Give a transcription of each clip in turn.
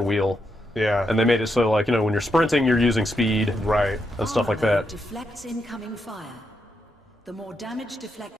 wheel. Yeah. And they made it so, like, you know, when you're sprinting, you're using speed. Right. And stuff like that. Deflects incoming fire. The more damage deflect.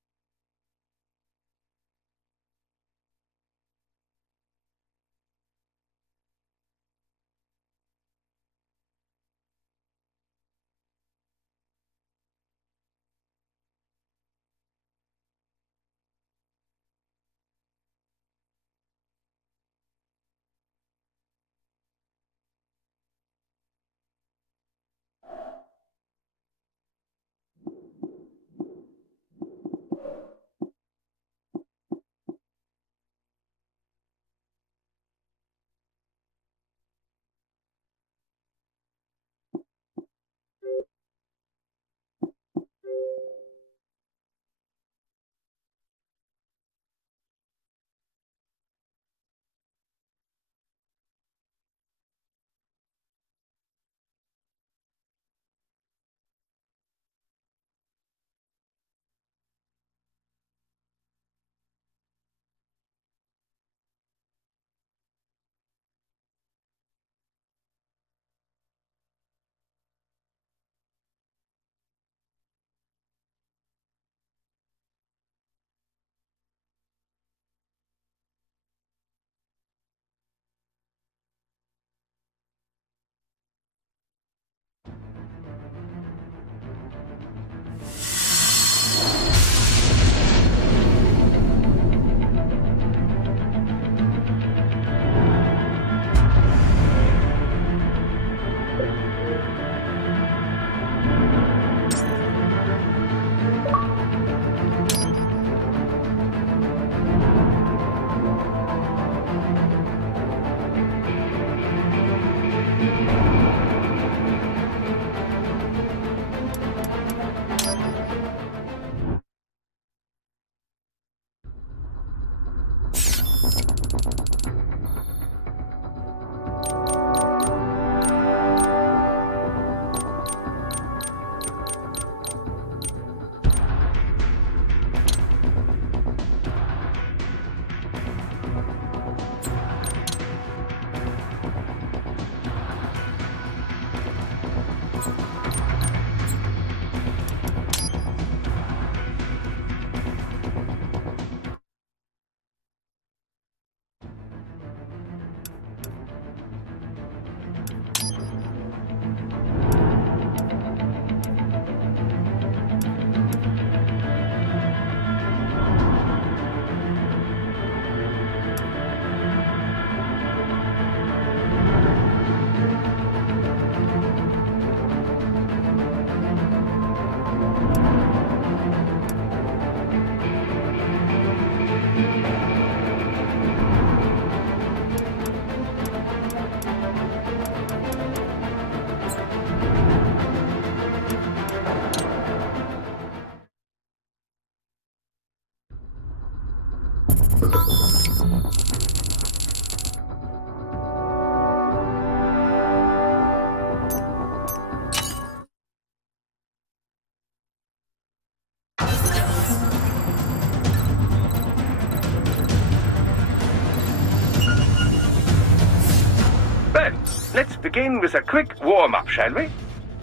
Let's begin with a quick warm-up, shall we?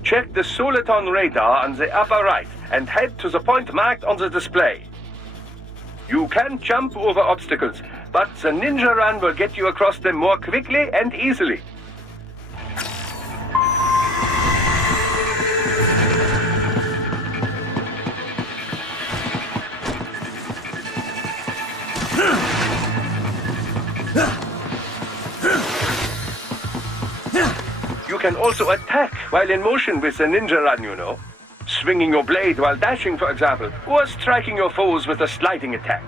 Check the Soliton radar on the upper right and head to the point marked on the display. You can jump over obstacles, but the ninja run will get you across them more quickly and easily. You can also attack while in motion with the ninja run, you know. Swinging your blade while dashing, for example, or striking your foes with a sliding attack.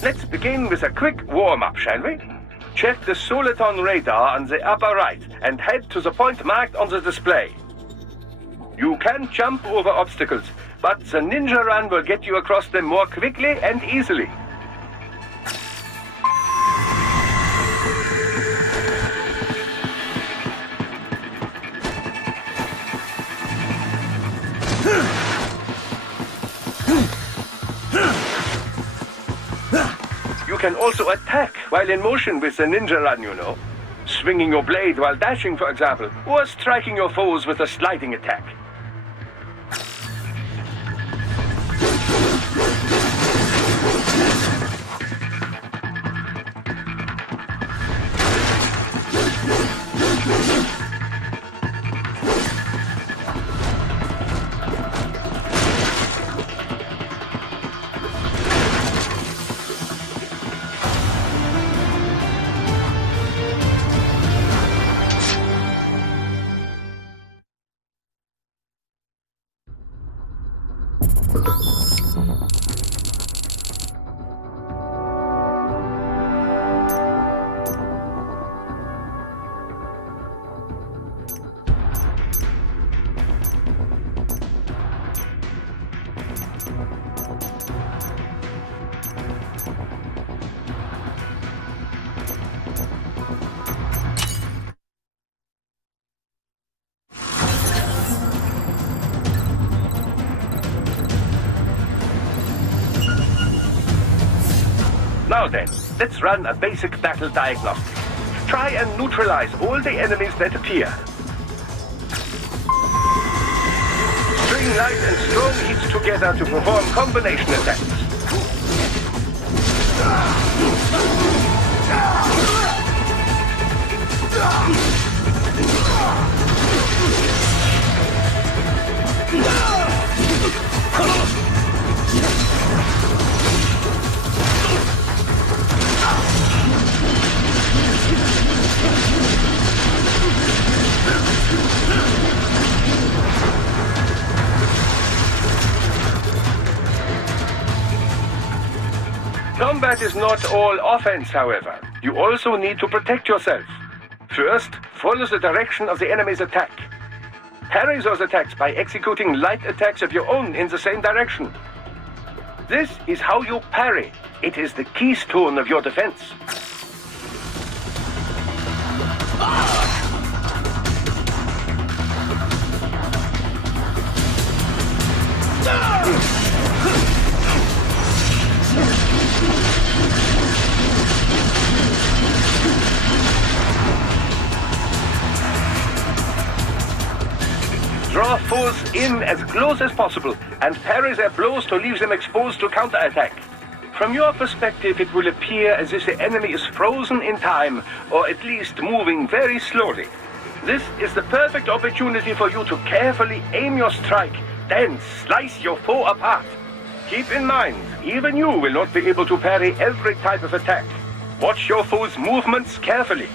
Let's begin with a quick warm-up, shall we? Check the Soliton radar on the upper right and head to the point marked on the display. You can jump over obstacles, but the ninja run will get you across them more quickly and easily. You can also attack while in motion with the ninja run, you know. Swinging your blade while dashing, for example, or striking your foes with a sliding attack. Now then, let's run a basic battle diagnostic. Try and neutralize all the enemies that appear. String light and strong hits together to perform combination attacks. Combat is not all offense, however. You also need to protect yourself. First, follow the direction of the enemy's attack. Parry those attacks by executing light attacks of your own in the same direction. This is how you parry. It is the keystone of your defense. Draw foes in as close as possible and parry their blows to leave them exposed to counterattack. From your perspective, it will appear as if the enemy is frozen in time, or at least moving very slowly. This is the perfect opportunity for you to carefully aim your strike, then slice your foe apart. Keep in mind, even you will not be able to parry every type of attack. Watch your foe's movements carefully.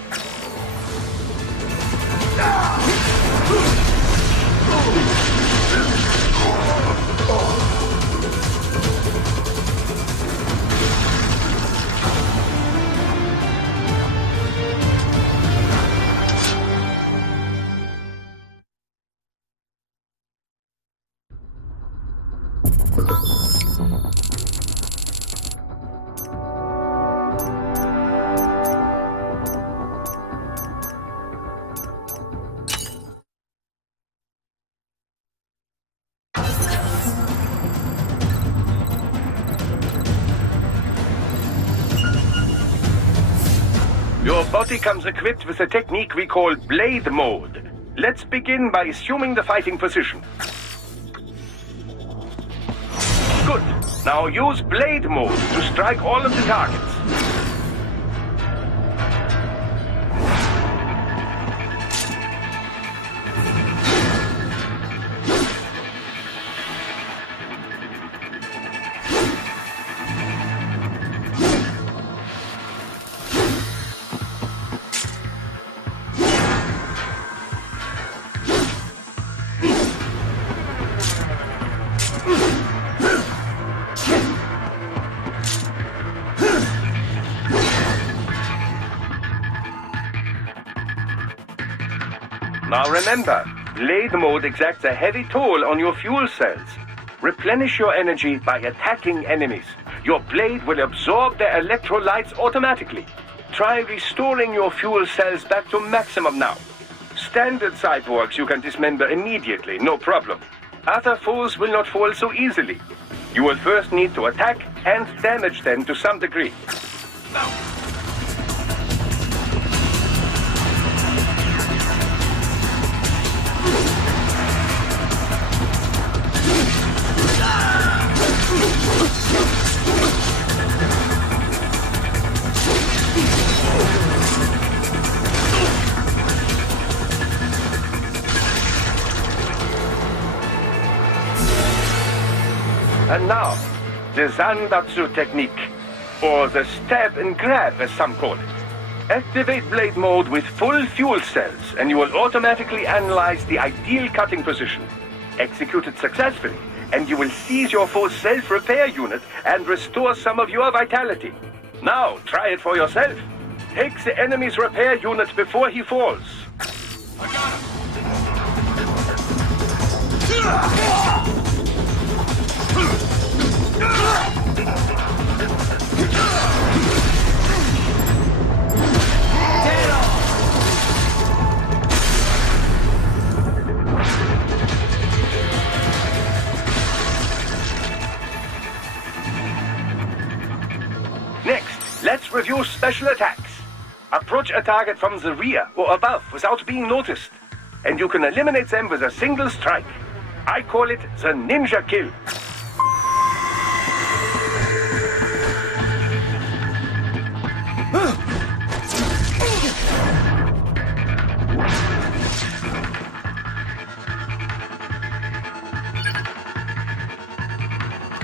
Your body comes equipped with a technique we call blade mode. Let's begin by assuming the fighting position. Good. Now use blade mode to strike all of the targets. Remember, blade mode exacts a heavy toll on your fuel cells. Replenish your energy by attacking enemies. Your blade will absorb their electrolytes automatically. Try restoring your fuel cells back to maximum now. Standard cyborgs you can dismember immediately, no problem. Other foes will not fall so easily. You will first need to attack and damage them to some degree. And now, the Zandatsu technique, or the stab and grab as some call it. Activate blade mode with full fuel cells and you will automatically analyze the ideal cutting position. Execute it successfully and you will seize your foe's self-repair unit and restore some of your vitality. Now, try it for yourself. Take the enemy's repair unit before he falls. I got him! Next, let's review special attacks. Approach a target from the rear or above without being noticed, and you can eliminate them with a single strike. I call it the ninja kill.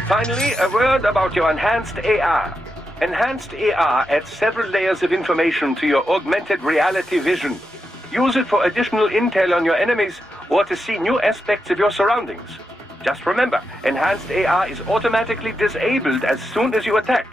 Finally, a word about your enhanced AR. Enhanced AR adds several layers of information to your augmented reality vision. Use it for additional intel on your enemies or to see new aspects of your surroundings. Just remember, enhanced AR is automatically disabled as soon as you attack.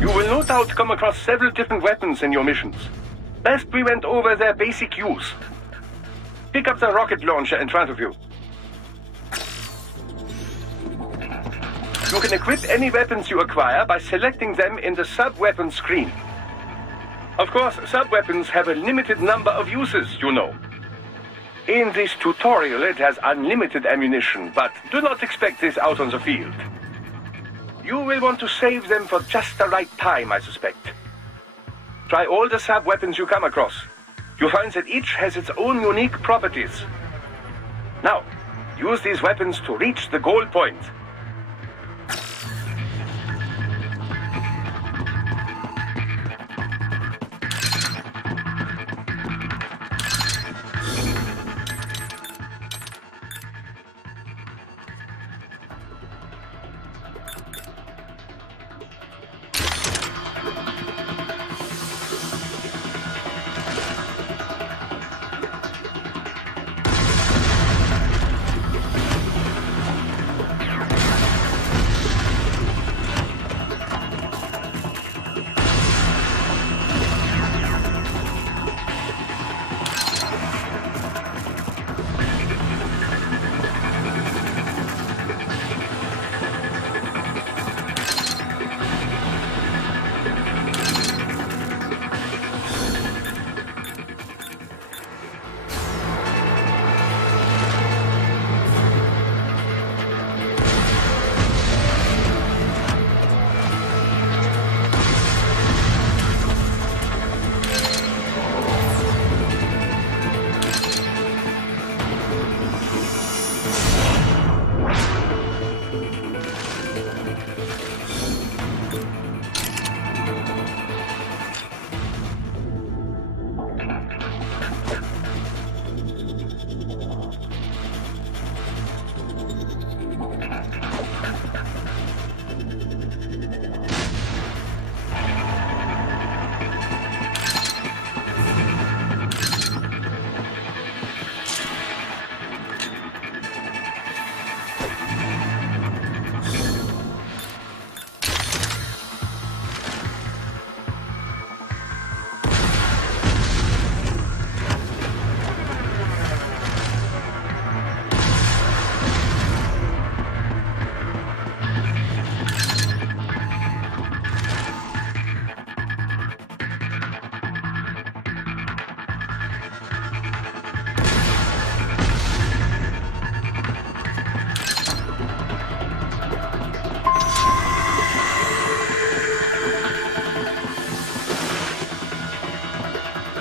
You will no doubt come across several different weapons in your missions. Best we went over their basic use. Pick up the rocket launcher in front of you. You can equip any weapons you acquire by selecting them in the sub-weapon screen. Of course, sub-weapons have a limited number of uses, you know. In this tutorial it has unlimited ammunition, but do not expect this out on the field. You will want to save them for just the right time, I suspect. Try all the sub-weapons you come across. You'll find that each has its own unique properties. Now, use these weapons to reach the goal point.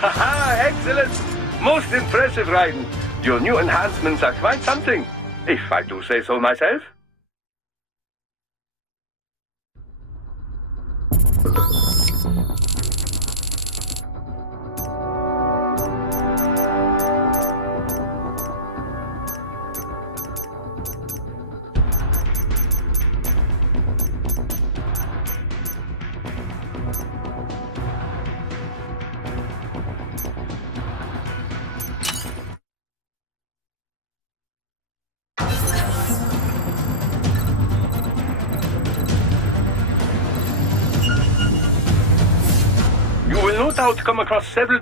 Haha, excellent! Most impressive riding. Your new enhancements are quite something, if I do say so myself. You will no doubt come across several...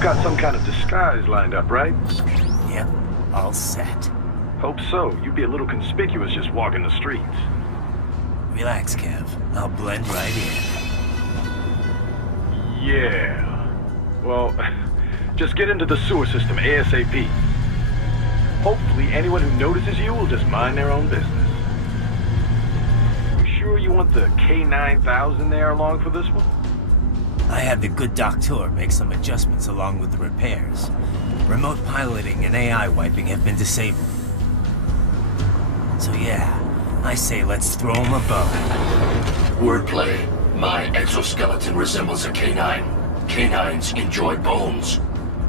You've got some kind of disguise lined up, right? Yep, all set. Hope so. You'd be a little conspicuous just walking the streets. Relax, Kev. I'll blend right in. Yeah. Well, just get into the sewer system ASAP. Hopefully anyone who notices you will just mind their own business. You sure you want the K9000 there along for this one? I had the good doctor make some adjustments along with the repairs. Remote piloting and AI wiping have been disabled. So yeah, I say let's throw him a bone. Wordplay. My exoskeleton resembles a canine. Canines enjoy bones.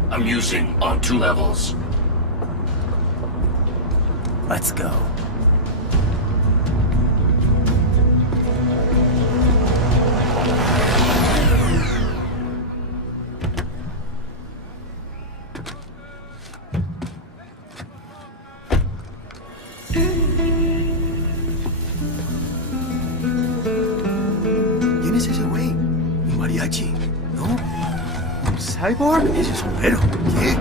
Amusing on 2 levels. Let's go. ¿Quién es ese güey? ¿Un mariachi? ¿No? ¿Un cyborg? Ese sombrero. ¿Qué?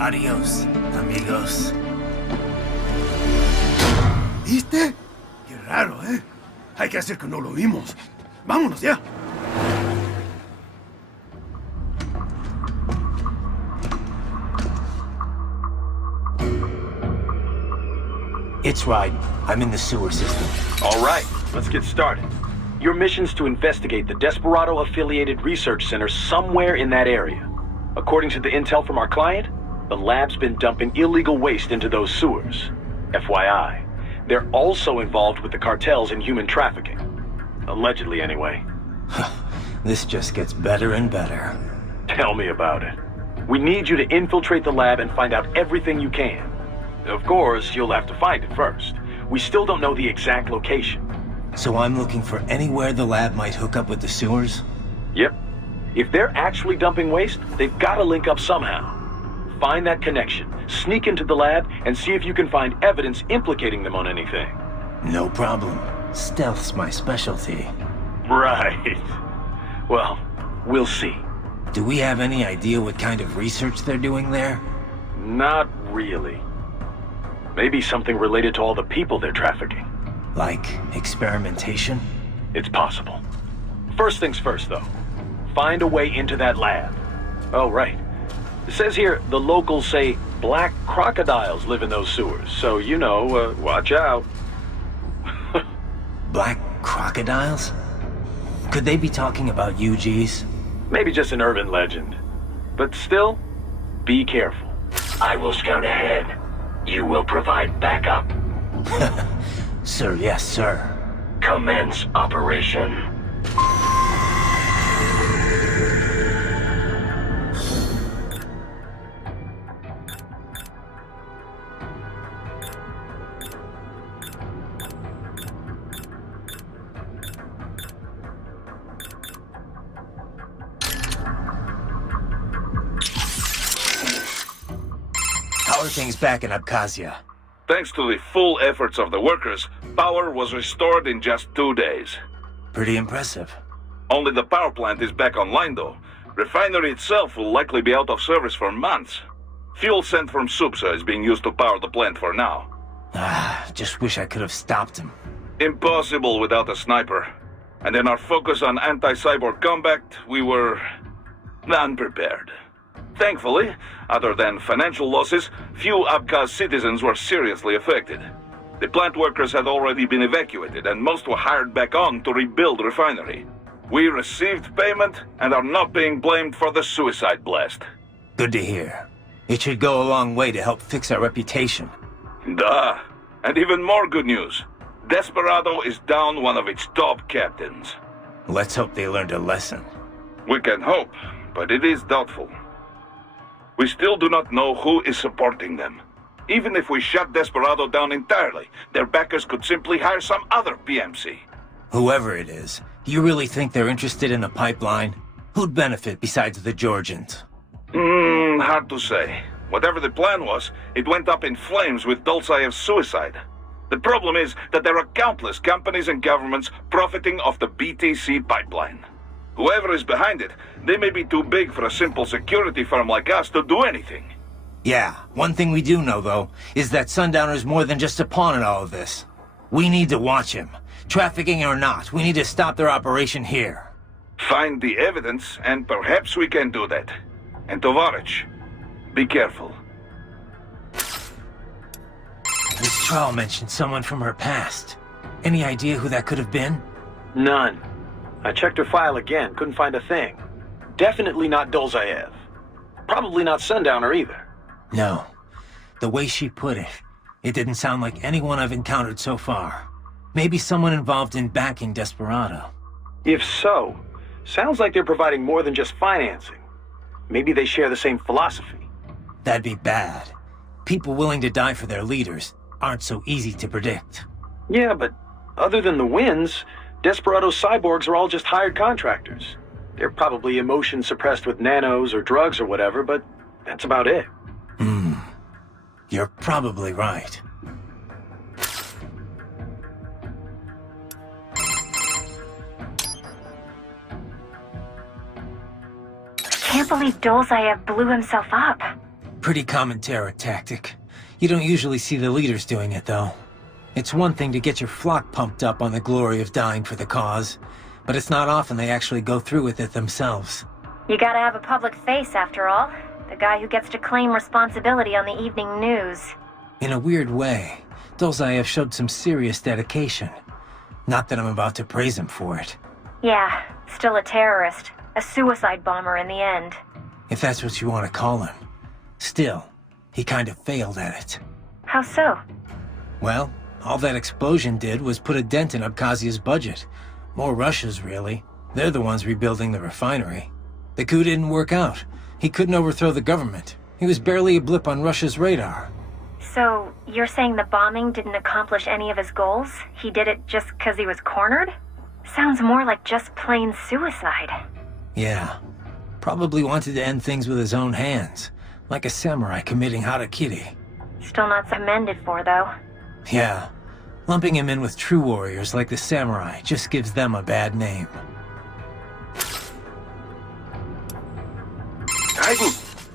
Adiós, amigos. ¿Viste? Qué raro, ¿eh? Hay que hacer que no lo vimos. ¡Vámonos ya! It's right. I'm in the sewer system. All right, let's get started. Your mission's to investigate the Desperado-affiliated research center somewhere in that area. According to the intel from our client, the lab's been dumping illegal waste into those sewers. FYI, they're also involved with the cartels in human trafficking. Allegedly, anyway. This just gets better and better. Tell me about it. We need you to infiltrate the lab and find out everything you can. Of course, you'll have to find it first. We still don't know the exact location. So I'm looking for anywhere the lab might hook up with the sewers? Yep. If they're actually dumping waste, they've got to link up somehow. Find that connection, sneak into the lab, and see if you can find evidence implicating them on anything. No problem. Stealth's my specialty. Right. Well, we'll see. Do we have any idea what kind of research they're doing there? Not really. Maybe something related to all the people they're trafficking. Like experimentation? It's possible. First things first, though. Find a way into that lab. Oh, right. It says here the locals say black crocodiles live in those sewers, so you know, watch out. Black crocodiles? Could they be talking about UGs? Maybe just an urban legend. But still, be careful. I will scout ahead. You will provide backup. Sir, yes, sir. Commence operation. How are things back in Abkhazia? Thanks to the full efforts of the workers, power was restored in just 2 days. Pretty impressive. Only the power plant is back online, though. Refinery itself will likely be out of service for months. Fuel sent from Supsa is being used to power the plant for now. Just wish I could have stopped him. Impossible without a sniper. And in our focus on anti-cyborg combat, we were unprepared. Thankfully, other than financial losses, few Abkhaz citizens were seriously affected. The plant workers had already been evacuated, and most were hired back on to rebuild the refinery. We received payment and are not being blamed for the suicide blast. Good to hear. It should go a long way to help fix our reputation. Duh. And even more good news. Desperado is down one of its top captains. Let's hope they learned a lesson. We can hope, but it is doubtful. We still do not know who is supporting them. Even if we shut Desperado down entirely, their backers could simply hire some other PMC. Whoever it is, do you really think they're interested in the pipeline? Who'd benefit besides the Georgians? Hard to say. Whatever the plan was, it went up in flames with Dulcayev's suicide. The problem is that there are countless companies and governments profiting off the BTC pipeline. Whoever is behind it, they may be too big for a simple security firm like us to do anything. Yeah, one thing we do know, though, is that Sundowner's more than just a pawn in all of this. We need to watch him. Trafficking or not, we need to stop their operation here. Find the evidence, and perhaps we can do that. And Tovarich, be careful. This trial mentioned someone from her past. Any idea who that could have been? None. I checked her file again, couldn't find a thing. Definitely not Dolzaev. Probably not Sundowner either. No. The way she put it, it didn't sound like anyone I've encountered so far. Maybe someone involved in backing Desperado. If so, sounds like they're providing more than just financing. Maybe they share the same philosophy. That'd be bad. People willing to die for their leaders aren't so easy to predict. Yeah, but other than the wins, Desperado's cyborgs are all just hired contractors. They're probably emotion suppressed with nanos or drugs or whatever, but that's about it. You're probably right. Can't believe Dolzaev blew himself up. Pretty common terror tactic. You don't usually see the leaders doing it, though. It's one thing to get your flock pumped up on the glory of dying for the cause, but it's not often they actually go through with it themselves. You gotta have a public face, after all. The guy who gets to claim responsibility on the evening news. In a weird way, Dolzaev showed some serious dedication. Not that I'm about to praise him for it. Yeah, still a terrorist. A suicide bomber in the end. If that's what you want to call him. Still, he kind of failed at it. How so? Well, all that explosion did was put a dent in Abkhazia's budget. More Russia's, really. They're the ones rebuilding the refinery. The coup didn't work out. He couldn't overthrow the government. He was barely a blip on Russia's radar. So, you're saying the bombing didn't accomplish any of his goals? He did it just because he was cornered? Sounds more like just plain suicide. Yeah. Probably wanted to end things with his own hands. Like a samurai committing harakiri. Still not commended for, though. Yeah. Lumping him in with true warriors like the samurai just gives them a bad name. Titan,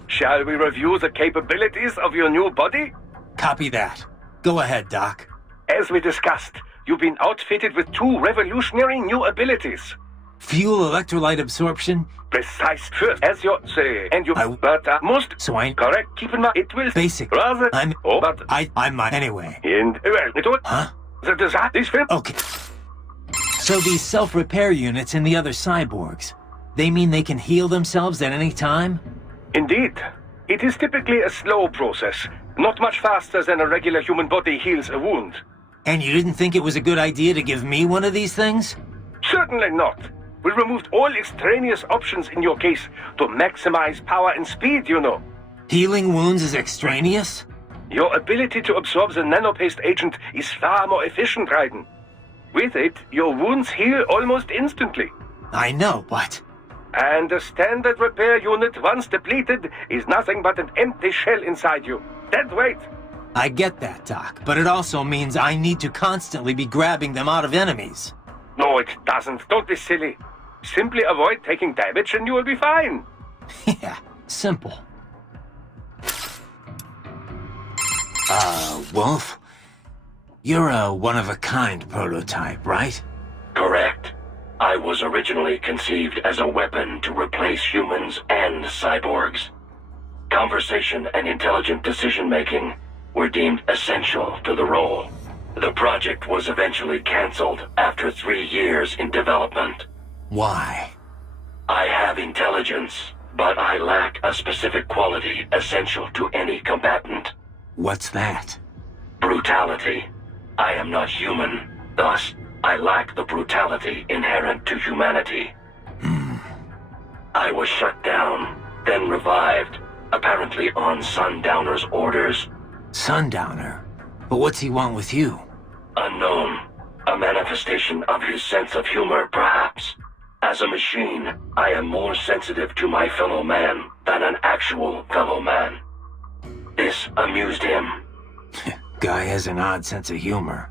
shall we review the capabilities of your new body? Copy that. Go ahead, Doc. As we discussed, you've been outfitted with two revolutionary new abilities. Fuel electrolyte absorption? Precise first, as you say, and you... but most... So I... Correct, keep in mind, it will... Basic. Rather... I'm... Oh, but... I might... Anyway. And... Well, it would... Huh? This film... Okay. So these self-repair units in the other cyborgs, they mean they can heal themselves at any time? Indeed. It is typically a slow process. Not much faster than a regular human body heals a wound. And you didn't think it was a good idea to give me one of these things? Certainly not. We removed all extraneous options in your case to maximize power and speed, you know. Healing wounds is extraneous? Your ability to absorb the nanopaste agent is far more efficient, Raiden. With it, your wounds heal almost instantly. I know, but... And the standard repair unit, once depleted, is nothing but an empty shell inside you. Dead weight. I get that, Doc, but it also means I need to constantly be grabbing them out of enemies. No, it doesn't. Don't be silly. Simply avoid taking damage and you will be fine. Yeah, simple. Wolf? You're a one-of-a-kind prototype, right? Correct. I was originally conceived as a weapon to replace humans and cyborgs. Conversation and intelligent decision-making were deemed essential to the role. The project was eventually cancelled after 3 years in development. Why? I have intelligence, but I lack a specific quality essential to any combatant. What's that? Brutality. I am not human, thus I lack the brutality inherent to humanity. I was shut down, then revived, apparently on Sundowner's orders. Sundowner? But what's he want with you? Unknown. A manifestation of his sense of humor, perhaps. As a machine, I am more sensitive to my fellow man than an actual fellow man. This amused him. Guy has an odd sense of humor.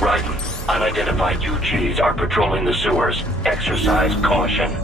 Raiden, unidentified UGs are patrolling the sewers. Exercise caution.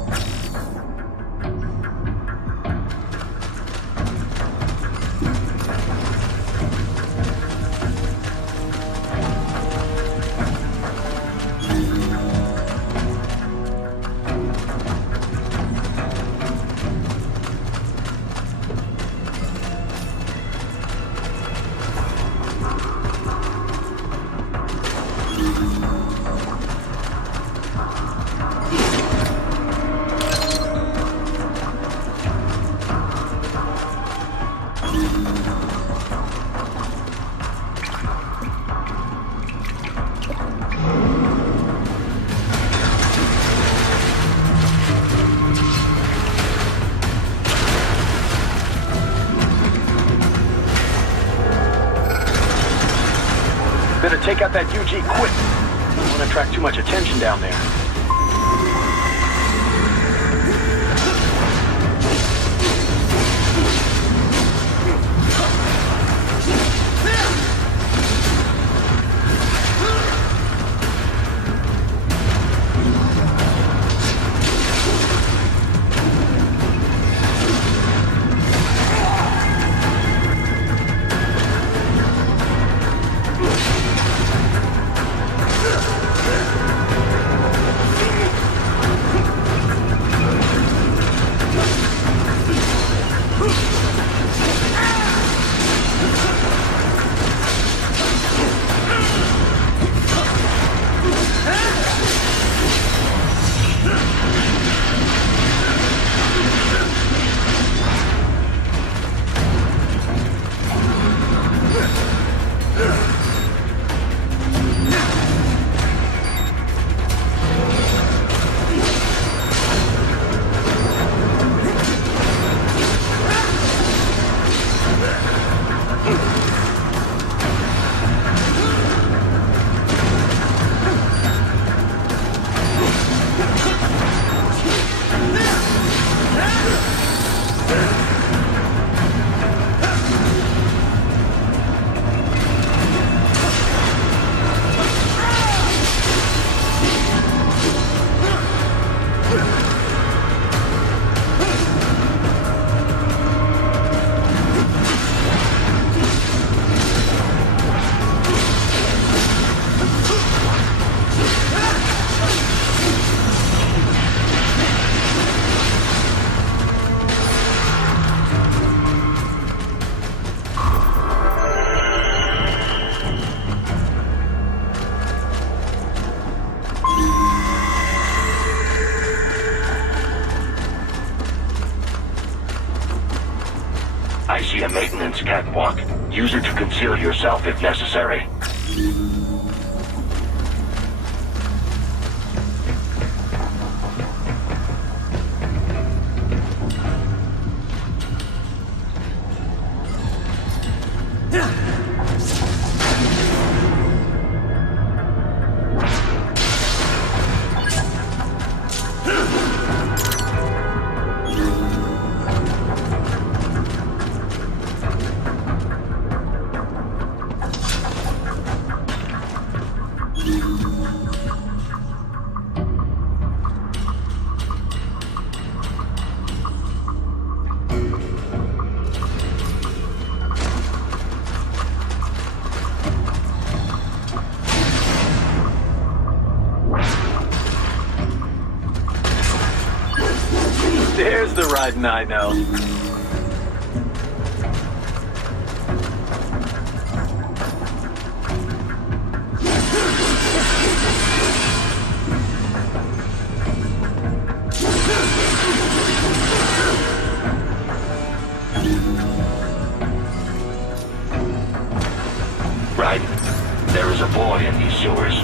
Better take out that UG quick. Don't want to attract too much attention down there. I see a maintenance catwalk. Use it to conceal yourself if necessary. There's the Raiden I know. Raiden, there is a boy in these sewers.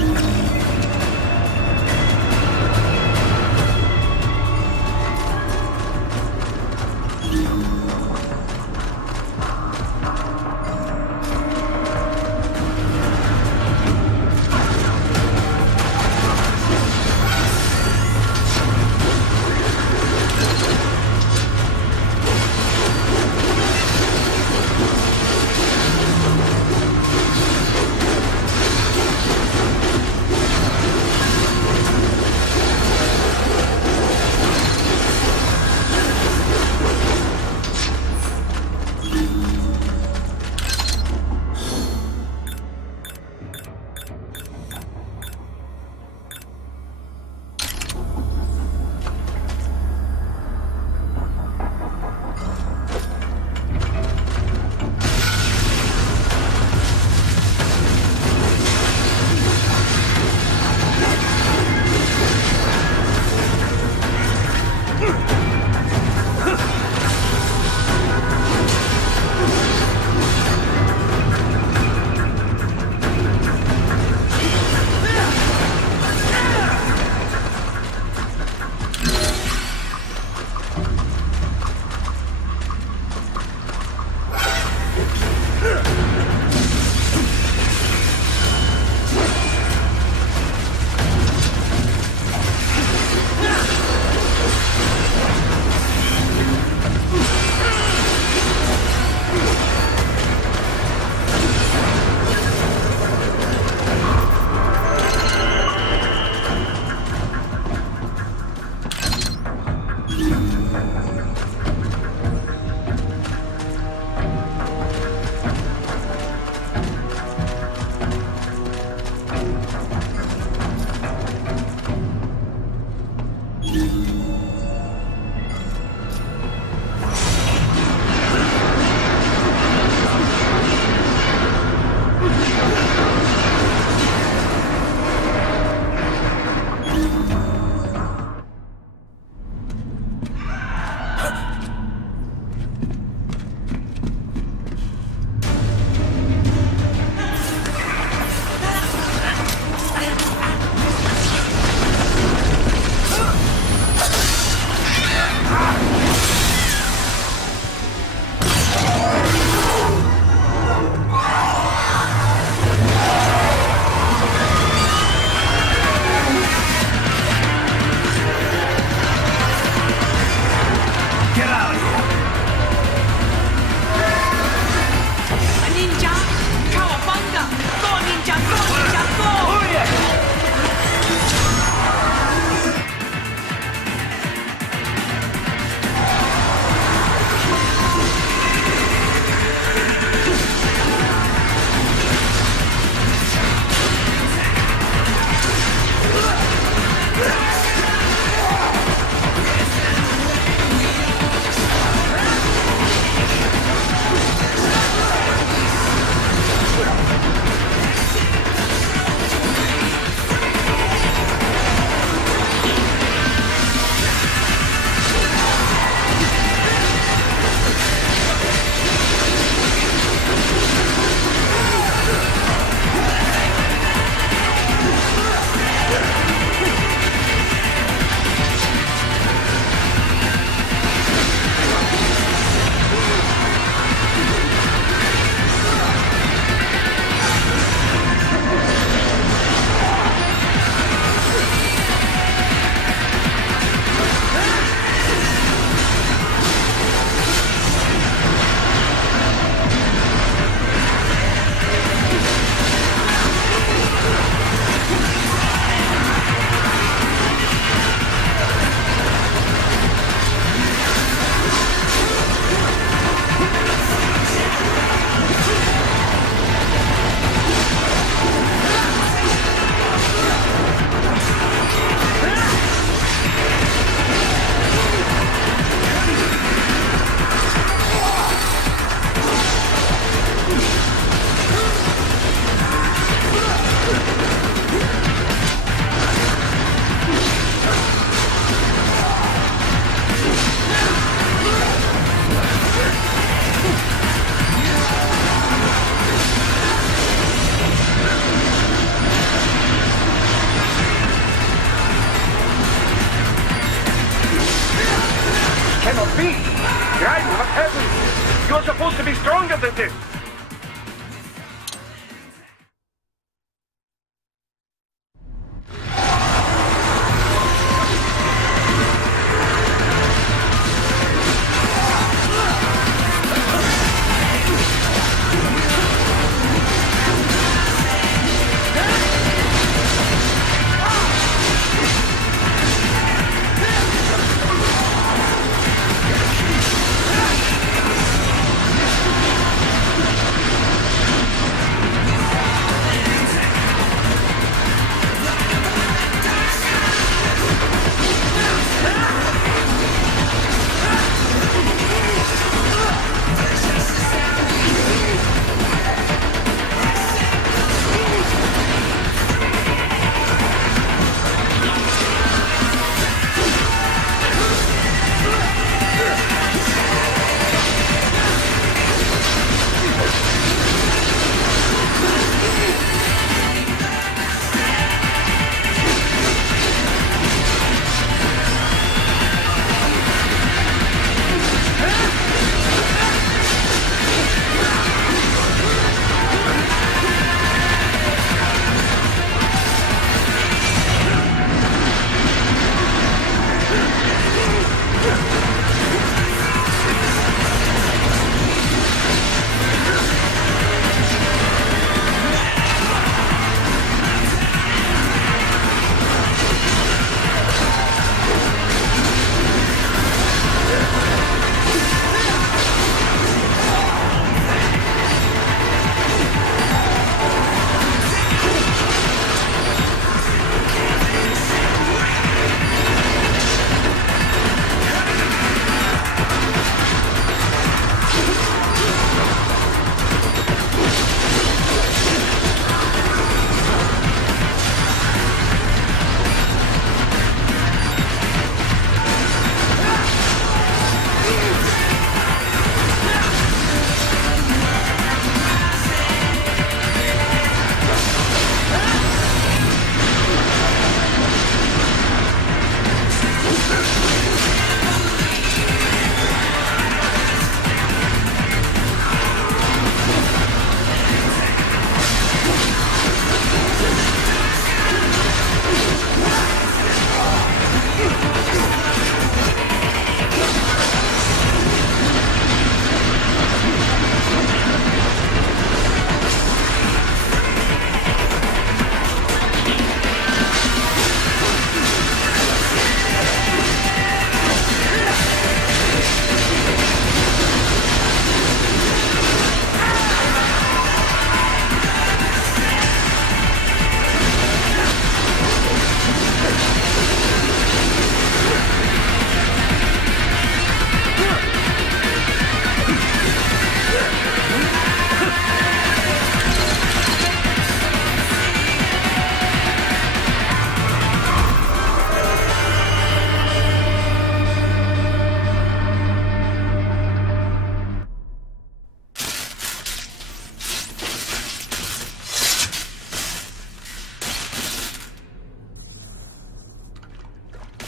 You're supposed to be stronger than this.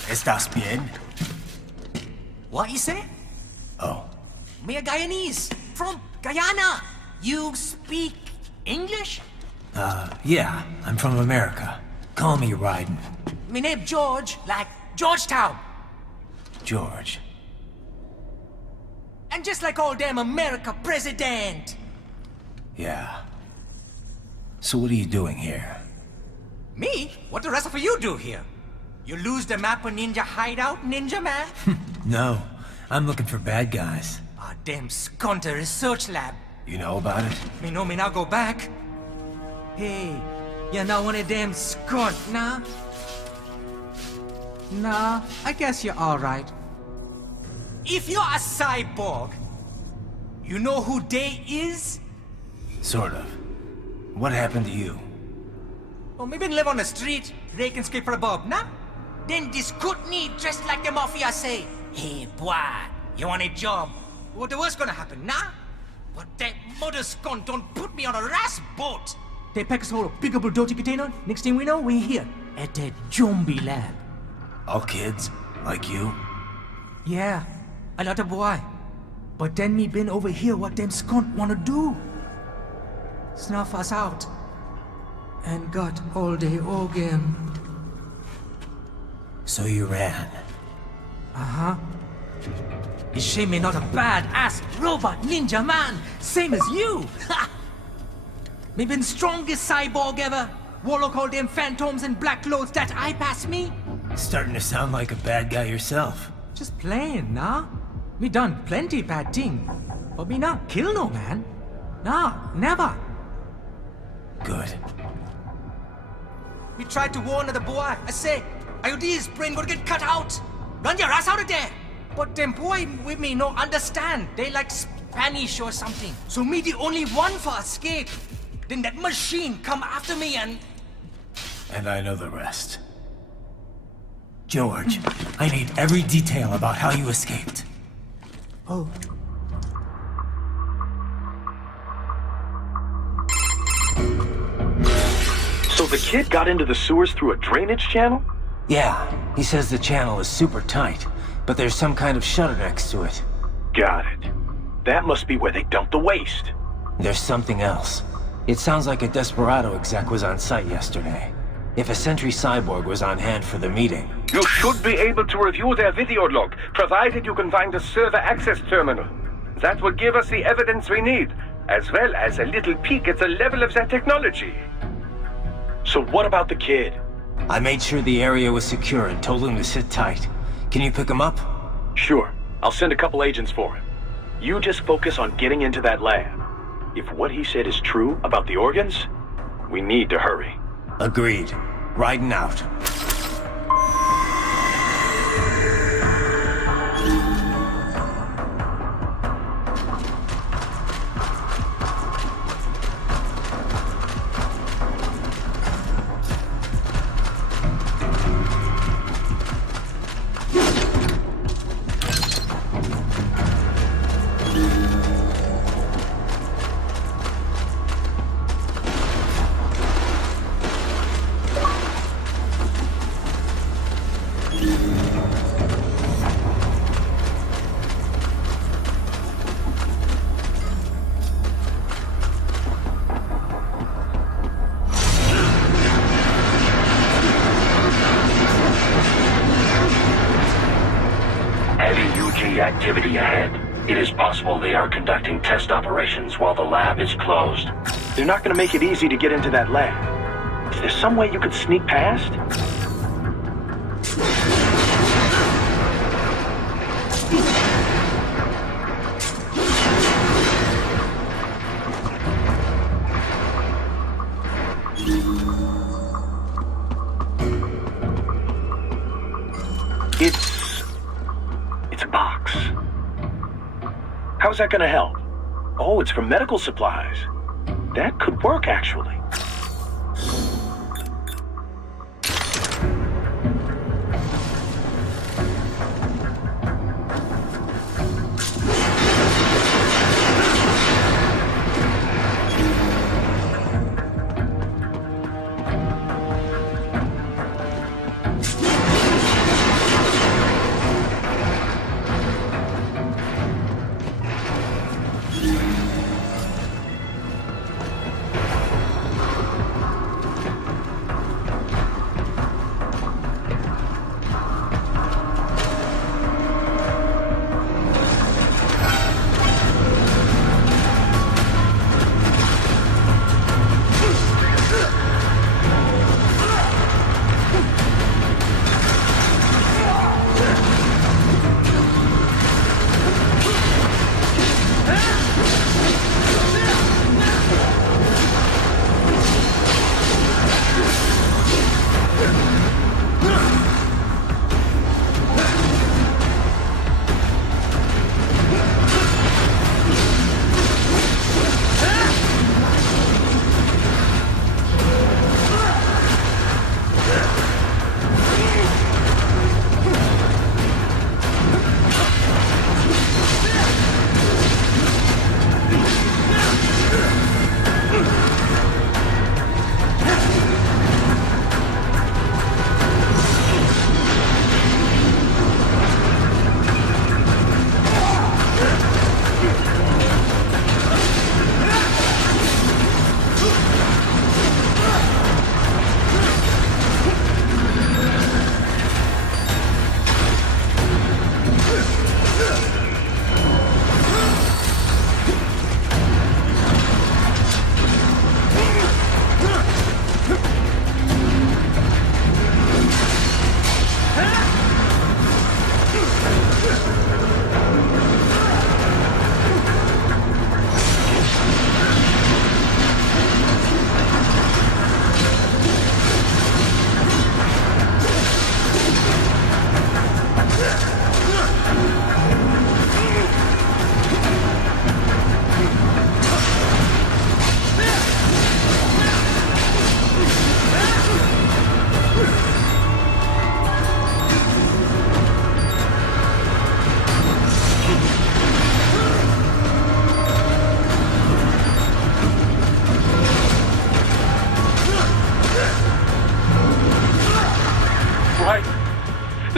¿Estás bien? What you say? Oh. Me a Guyanese from Guyana. You speak English? Yeah, I'm from America. Call me Ryden. Me name George, like Georgetown. George. And just like all damn America president. Yeah. So what are you doing here? Me? What the rest of you do here? You lose the map of Ninja Hideout, Ninja Man? No, I'm looking for bad guys. Ah, damn Skunter research lab. You know about it? Me know me now go back. Hey, you're not one of them skunt, nah? Nah, I guess you're alright. If you're a cyborg, you know who Day is? Sort of. What happened to you? Oh, maybe live on the street, rake and scrape for a bob, nah? Then this good need dressed like the mafia say, hey boy, you want a job? What the worst gonna happen, nah? But that mother scunt don't put me on a ras boat. They pack us all a big old dirty container. Next thing we know, we're here at that zombie lab. All kids? Like you? Yeah, a lot of boy. But then me been over here what them skunt wanna do. Snuff us out. And got all day again. So you ran. Uh-huh. Is she me not a bad-ass robot ninja man? Same as you! Ha! Me been strongest cyborg ever. Warlock all them phantoms and black clothes that I pass me. Starting to sound like a bad guy yourself. Just playing, nah? Me done plenty bad thing. But me not kill no man. Nah, never. Good. Me tried to warn the boy. I say, IOD's brain gonna get cut out. Run your ass out of there. But them boy with me no understand. They like Spanish or something. So me the only one for escape. Then that machine come after me and... And I know the rest. George, I need every detail about how you escaped. Oh. So the kid got into the sewers through a drainage channel? Yeah, he says the channel is super tight, but there's some kind of shutter next to it. Got it. That must be where they dumped the waste. There's something else. It sounds like a Desperado exec was on site yesterday. If a Sentry cyborg was on hand for the meeting. You should be able to review their video log, provided you can find a server access terminal. That will give us the evidence we need, as well as a little peek at the level of their technology. So what about the kid? I made sure the area was secure and told him to sit tight. Can you pick him up? Sure. I'll send a couple agents for him. You just focus on getting into that lab. If what he said is true about the organs, we need to hurry. Agreed. Riding out. Activity ahead. It is possible they are conducting test operations while the lab is closed. They're not going to make it easy to get into that lab. Is there some way you could sneak past? It's a box. How's that gonna help? Oh, it's for medical supplies. That could work, actually.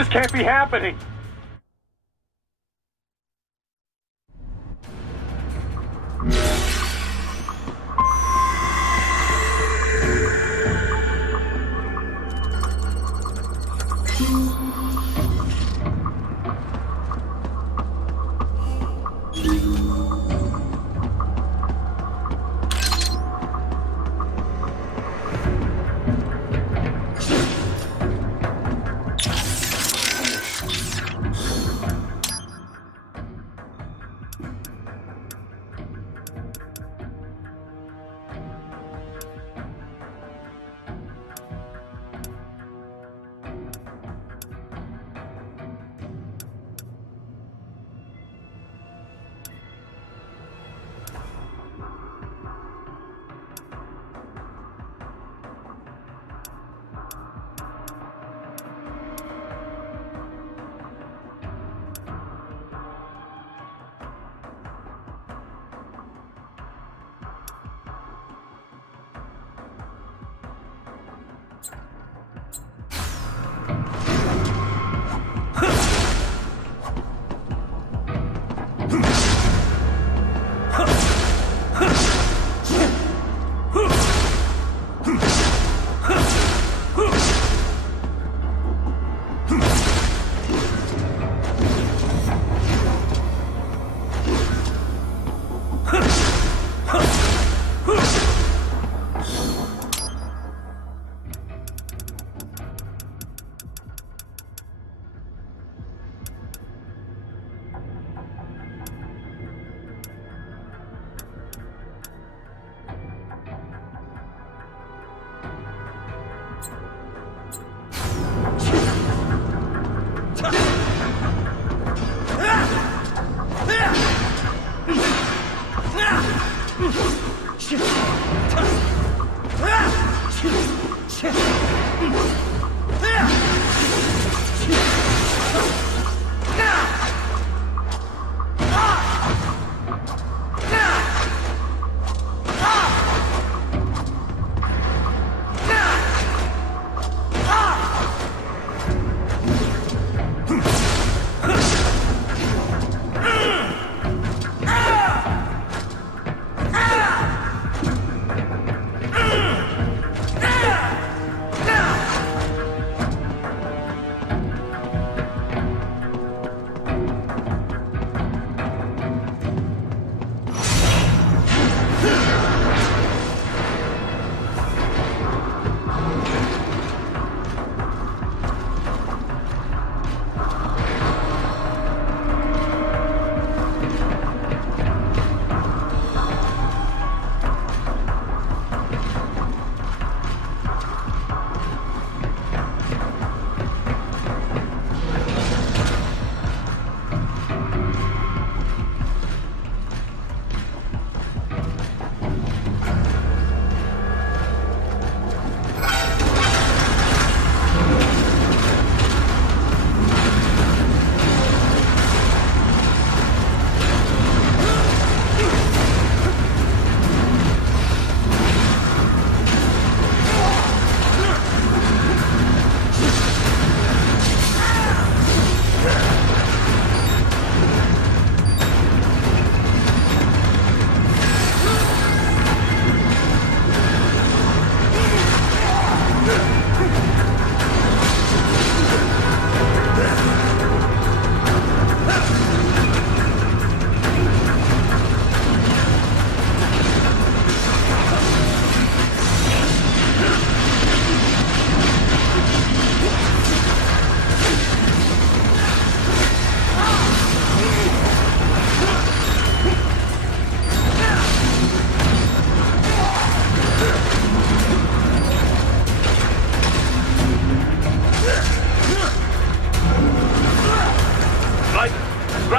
This can't be happening!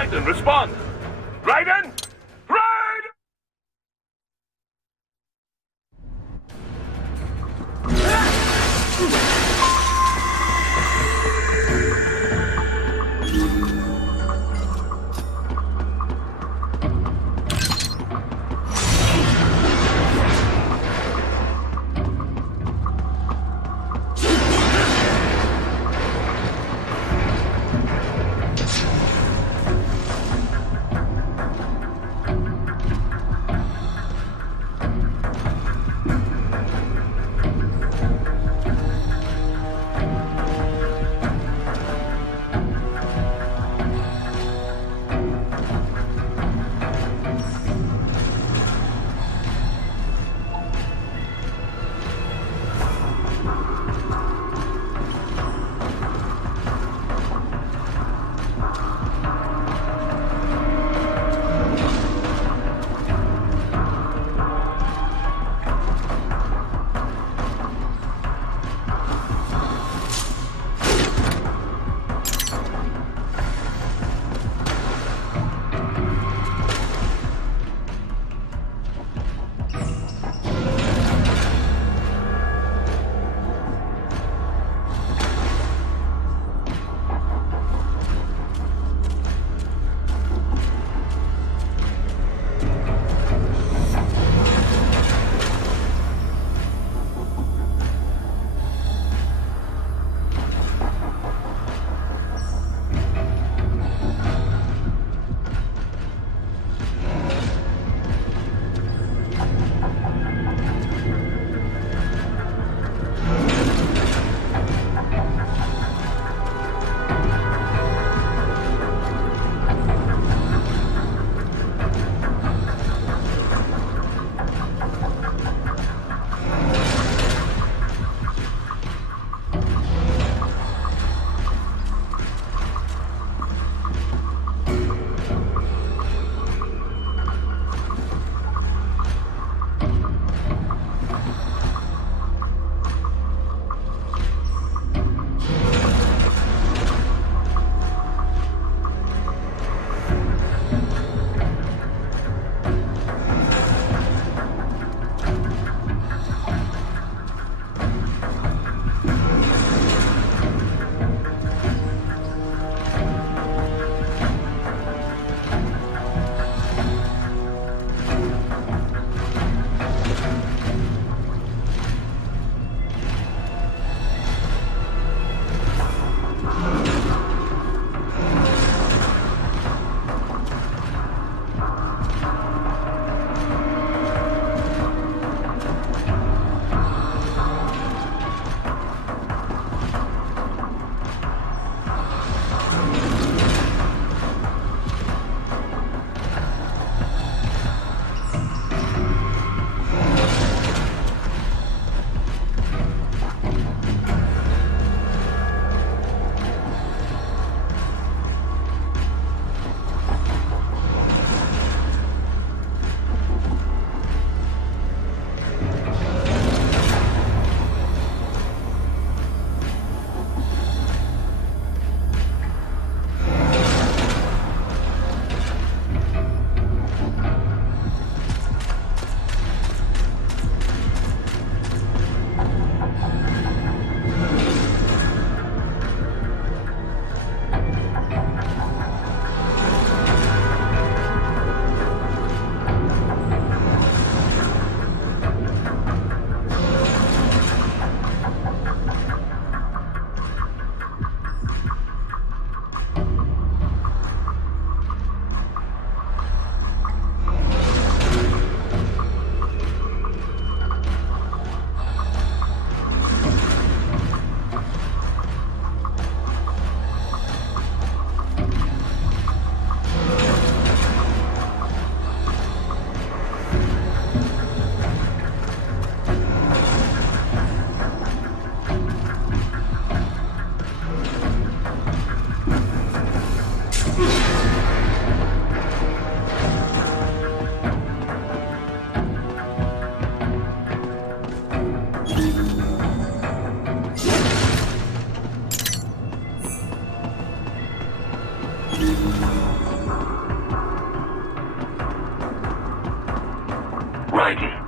Raiden, respond! Raiden! Raiden!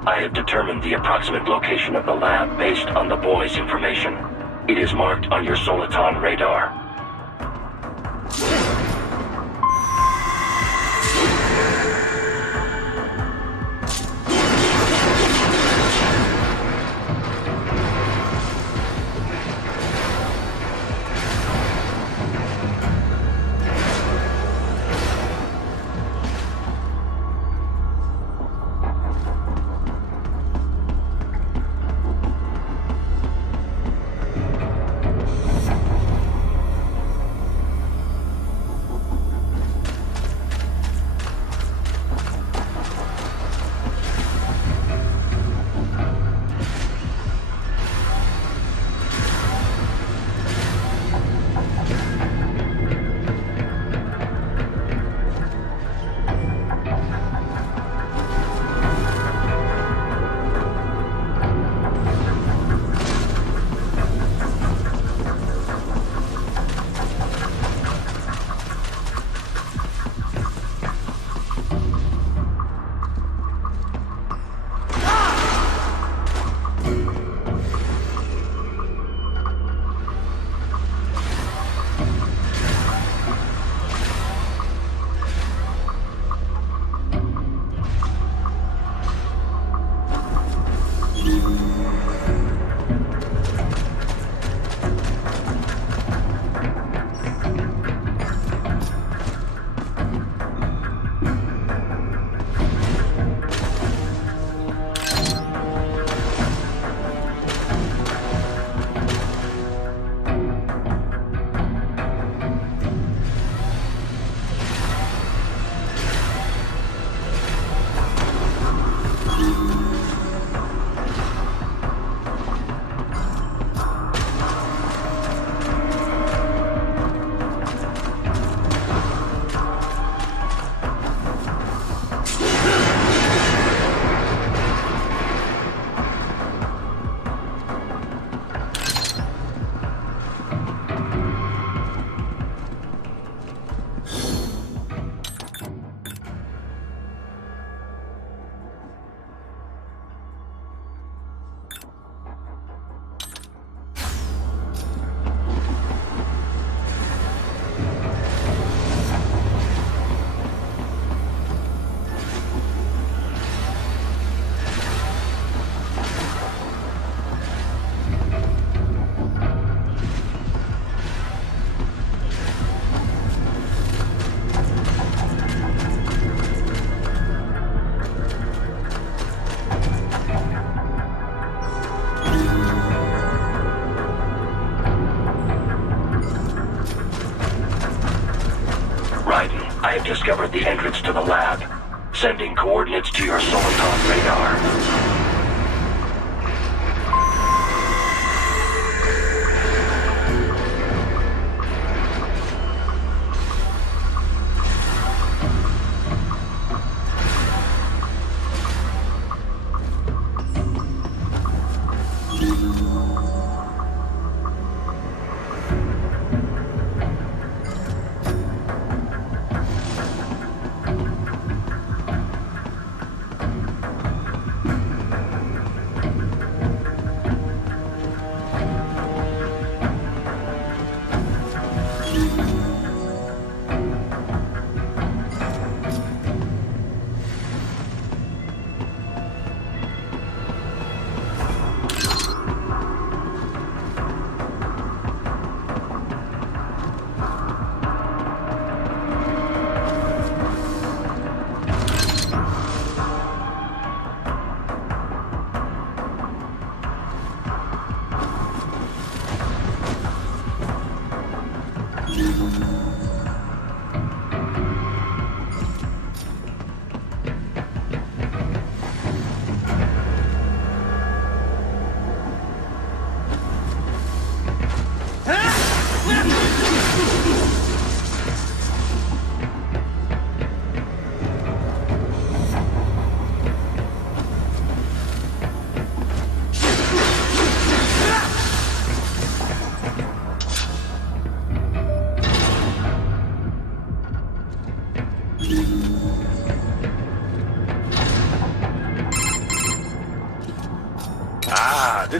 I have determined the approximate location of the lab based on the boy's information. It is marked on your Soliton radar. I have discovered the entrance to the lab. Sending coordinates to your Soliton radar.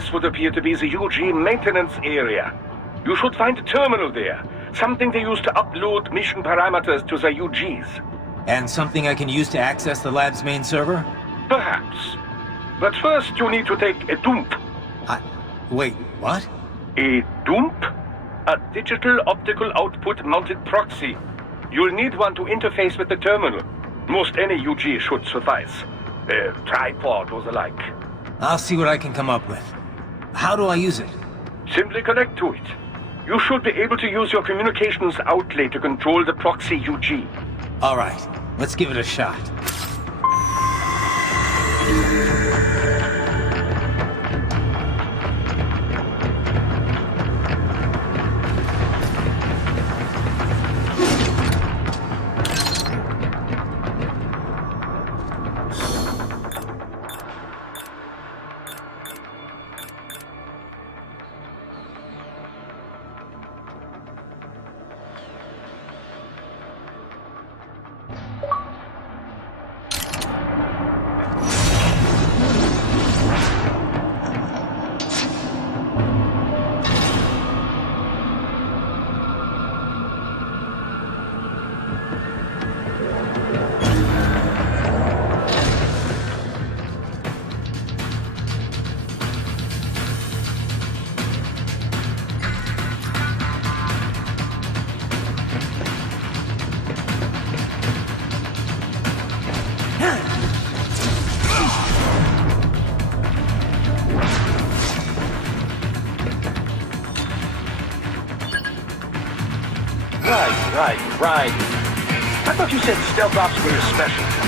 this would appear to be the UG maintenance area. You should find a terminal there. Something they use to upload mission parameters to the UGs. And something I can use to access the lab's main server? Perhaps. But first you need to take a dump. Wait, what? A dump? A digital optical output mounted proxy. You'll need one to interface with the terminal. Most any UG should suffice. A tripod or the like. I'll see what I can come up with. How do I use it? Simply connect to it. You should be able to use your communications outlay to control the proxy UG. All right, let's give it a shot. Right. I thought you said stealth ops were your specialty.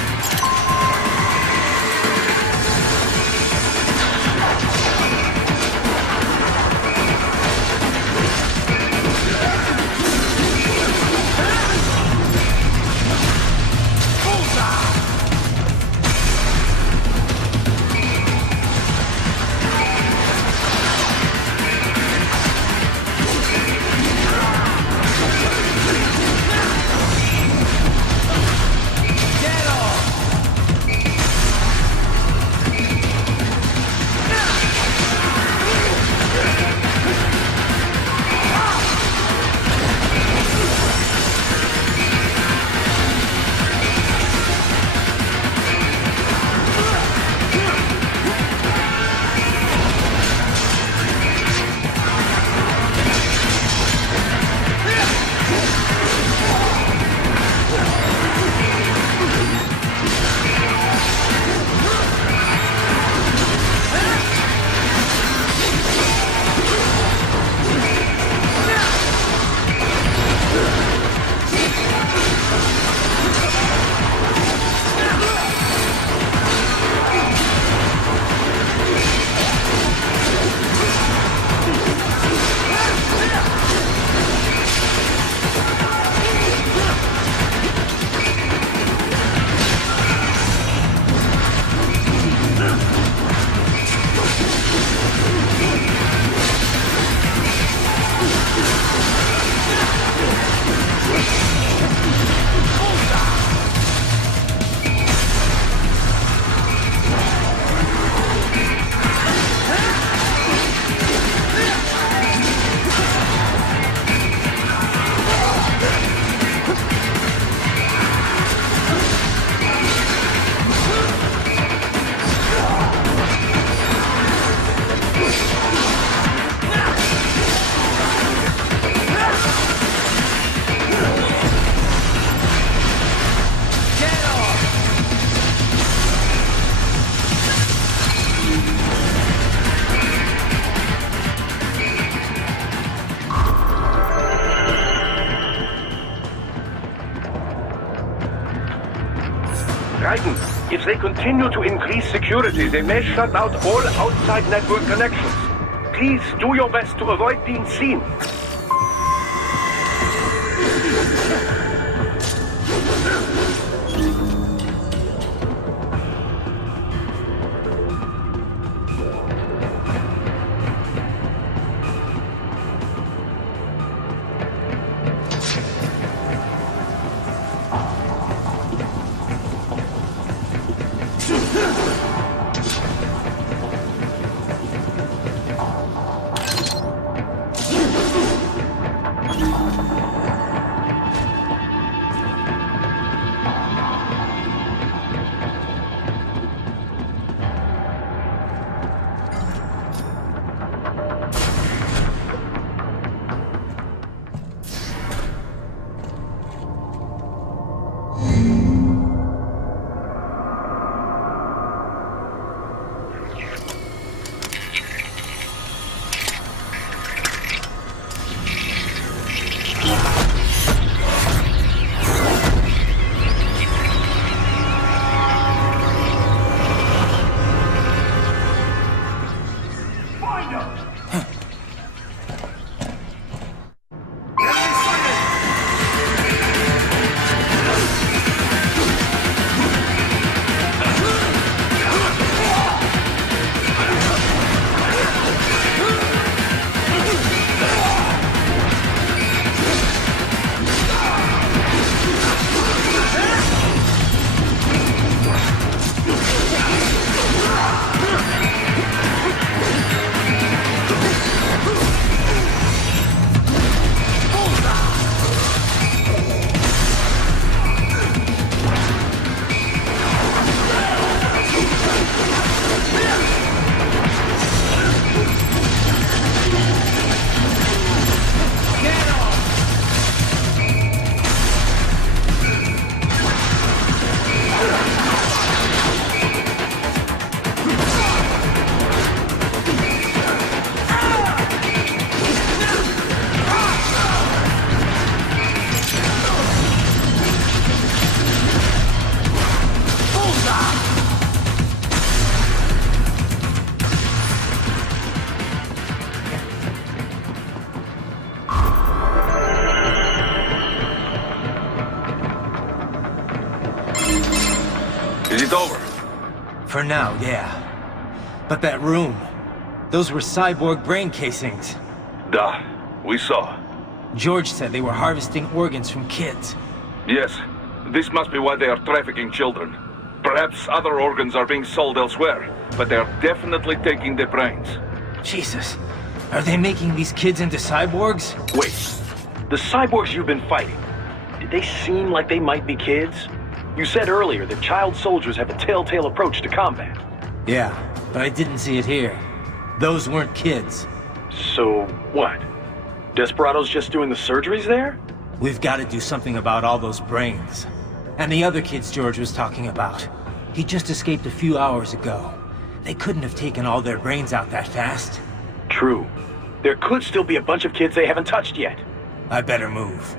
If they continue to increase security, they may shut out all outside network connections. Please do your best to avoid being seen. It's over. For now, yeah. But that room, those were cyborg brain casings. Duh. We saw. George said they were harvesting organs from kids. Yes. This must be why they are trafficking children. Perhaps other organs are being sold elsewhere, but they are definitely taking the brains. Jesus. Are they making these kids into cyborgs? Wait. The cyborgs you've been fighting, did they seem like they might be kids? You said earlier that child soldiers have a telltale approach to combat. Yeah, but I didn't see it here. Those weren't kids. So, what? Desperado's just doing the surgeries there? We've got to do something about all those brains. And the other kids George was talking about. He just escaped a few hours ago. They couldn't have taken all their brains out that fast. True. There could still be a bunch of kids they haven't touched yet. I better move.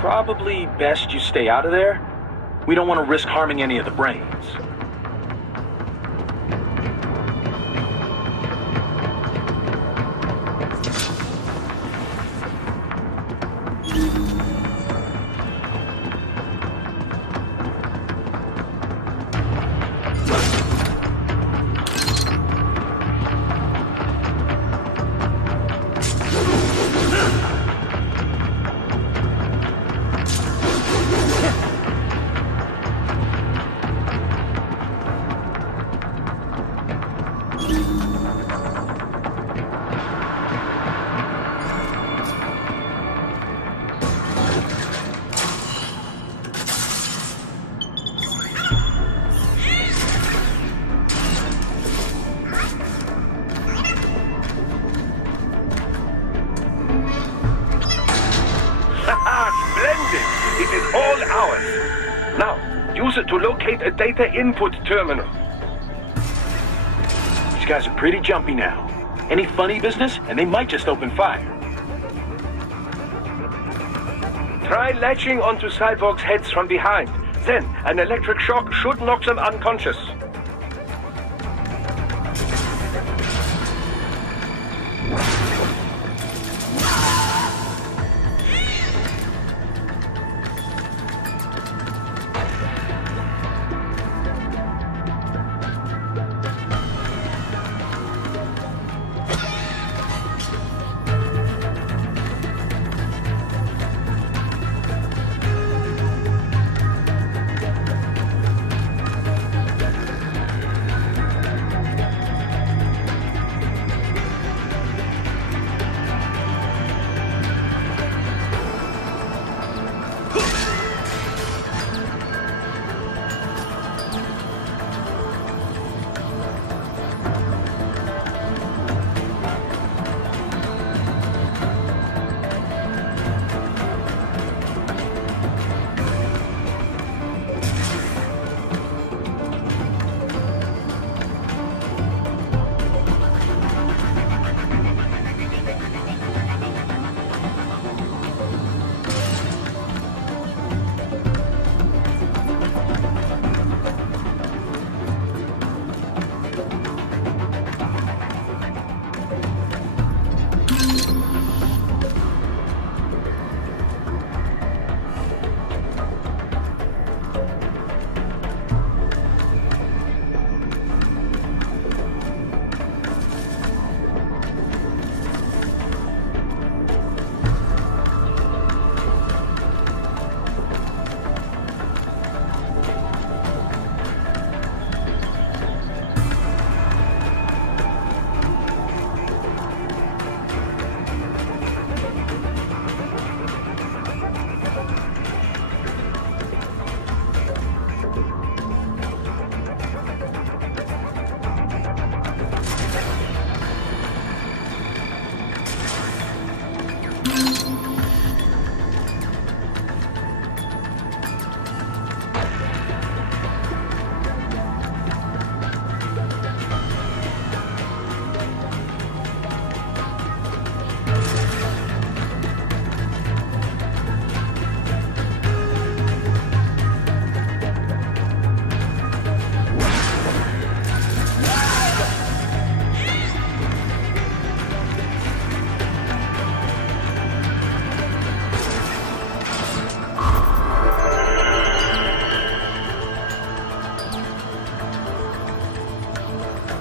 Probably best you stay out of there. We don't want to risk harming any of the brains. It is all ours. Now, use it to locate a data input terminal. These guys are pretty jumpy now. Any funny business, and they might just open fire. Try latching onto cyborgs' heads from behind. Then, an electric shock should knock them unconscious.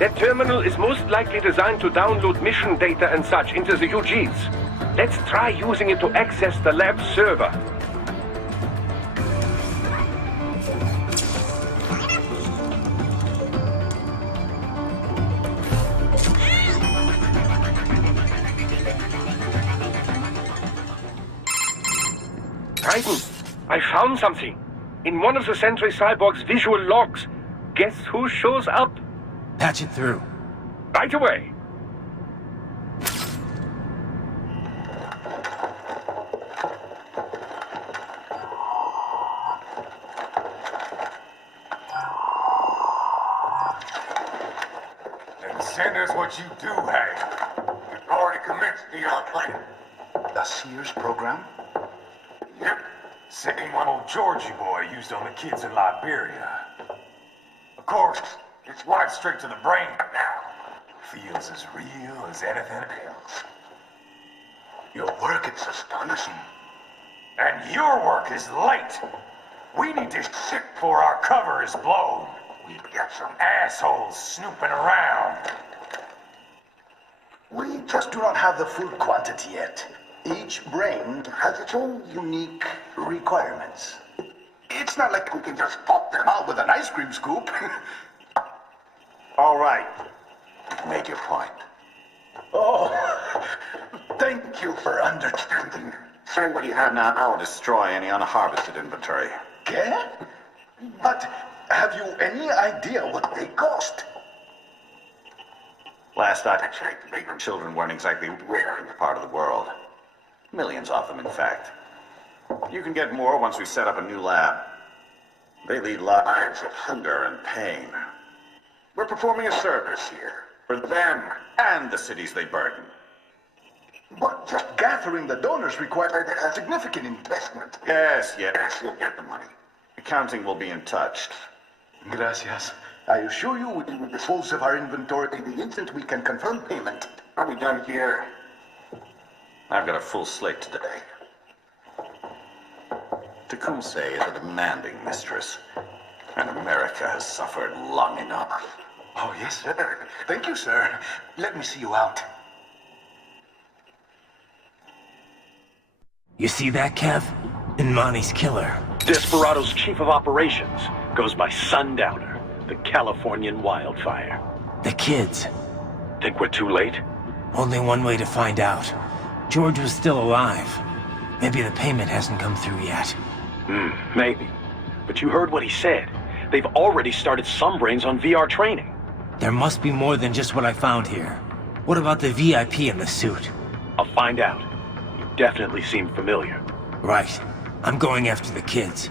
That terminal is most likely designed to download mission data and such into the UGs. Let's try using it to access the lab server. Titan, I found something. In one of the Sentry Cyborg's visual logs. Guess who shows up? Patch it through. Right away. Then send us what you do have. We've already commenced the planning. The Sears program? Yep. Same one old Georgie boy used on the kids in Liberia. Of course, it's wired straight to the brain now. Feels as real as anything else. Your work is astonishing. And your work is late. We need this shit before our cover is blown. We've got some assholes snooping around. We just do not have the full quantity yet. Each brain has its own unique requirements. It's not like we can just pop them out with an ice cream scoop. All right. Make your point. Oh, thank you for understanding. Send what you have now, or destroy any unharvested inventory. Okay? But have you any idea what they cost? Last I checked, the children weren't exactly rare in the part of the world. Millions of them, in fact. You can get more once we set up a new lab. They lead lives of hunger and pain. We're performing a service here. For them and the cities they burden. But just gathering the donors required a significant investment. Yes, you'll get the money. Accounting will be in touch. Gracias. I assure you we will dispose of our inventory the instant we can confirm payment. Are we done here? I've got a full slate today. Tecumseh is a demanding mistress, and America has suffered long enough. Oh, yes, sir. Thank you, sir. Let me see you out. You see that, Kev? Imani's killer. Desperado's chief of operations goes by Sundowner, the Californian wildfire. The kids. Think we're too late? Only one way to find out. George was still alive. Maybe the payment hasn't come through yet. Maybe. But you heard what he said. They've already started some brains on VR training. There must be more than just what I found here. What about the VIP in the suit? I'll find out. You definitely seem familiar. Right. I'm going after the kids.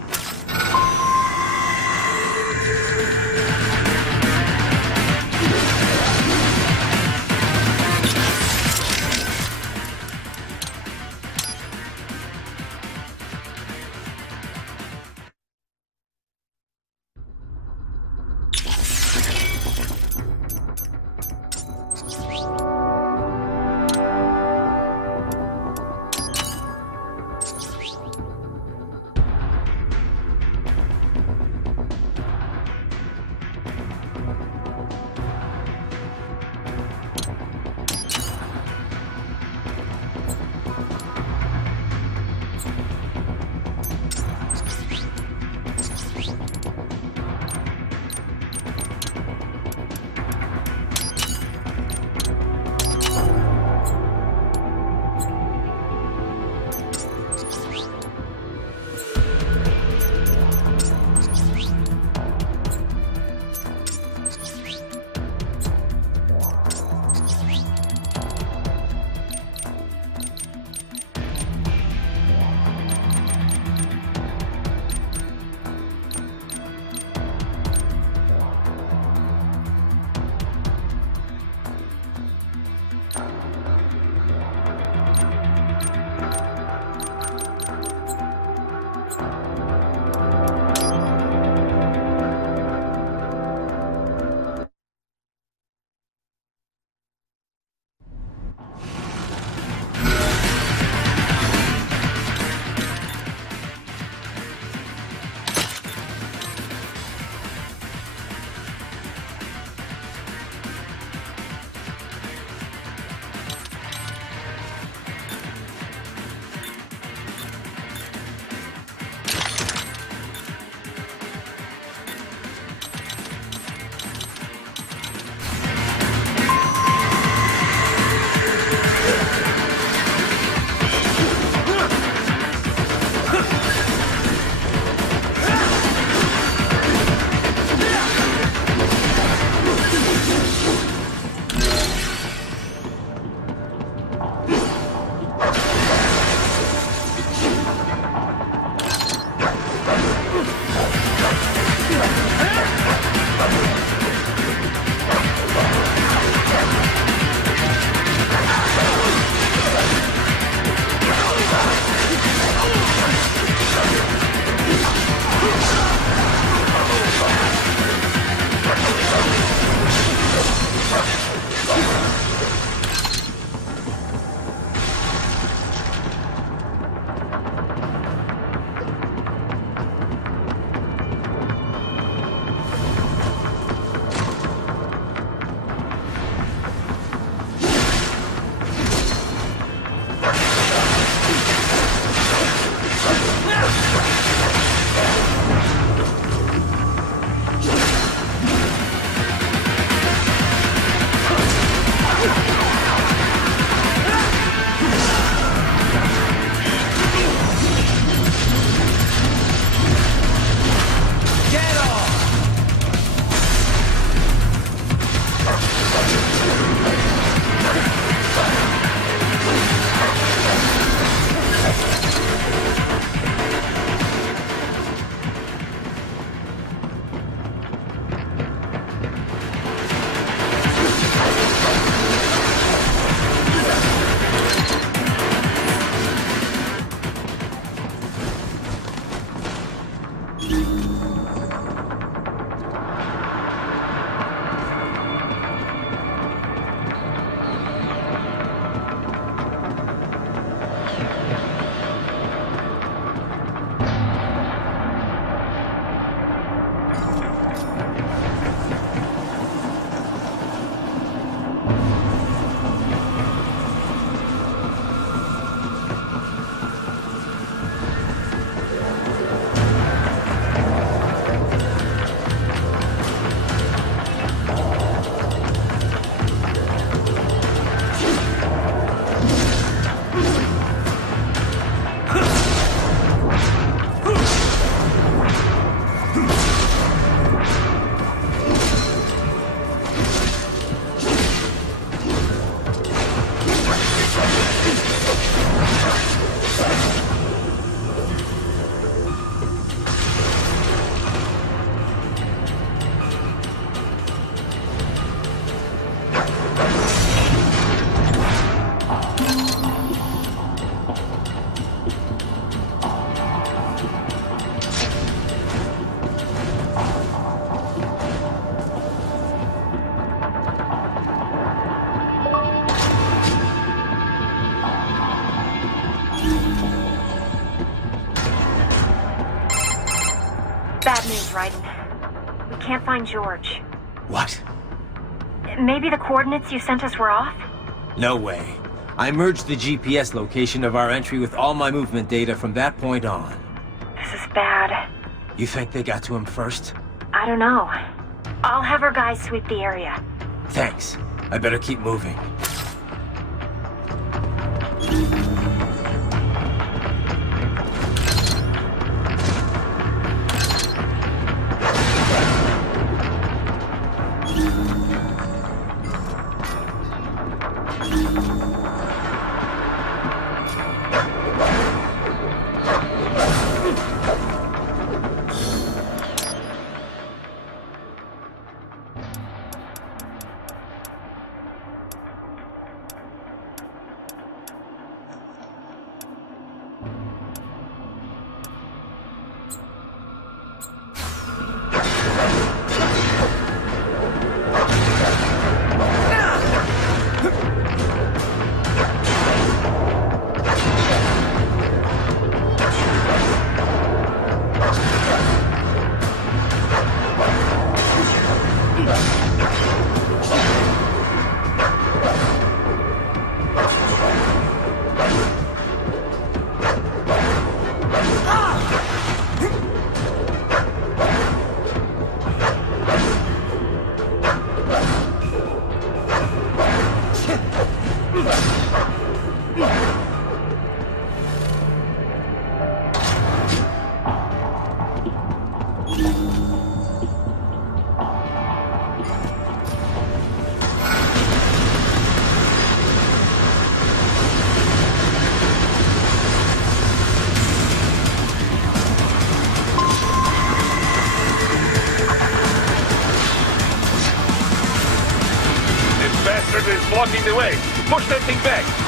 can't find George. What? Maybe the coordinates you sent us were off? No way. I merged the GPS location of our entry with all my movement data from that point on. This is bad. You think they got to him first? I don't know. I'll have our guys sweep the area. Thanks. I better keep moving. Is blocking the way. Push that thing back.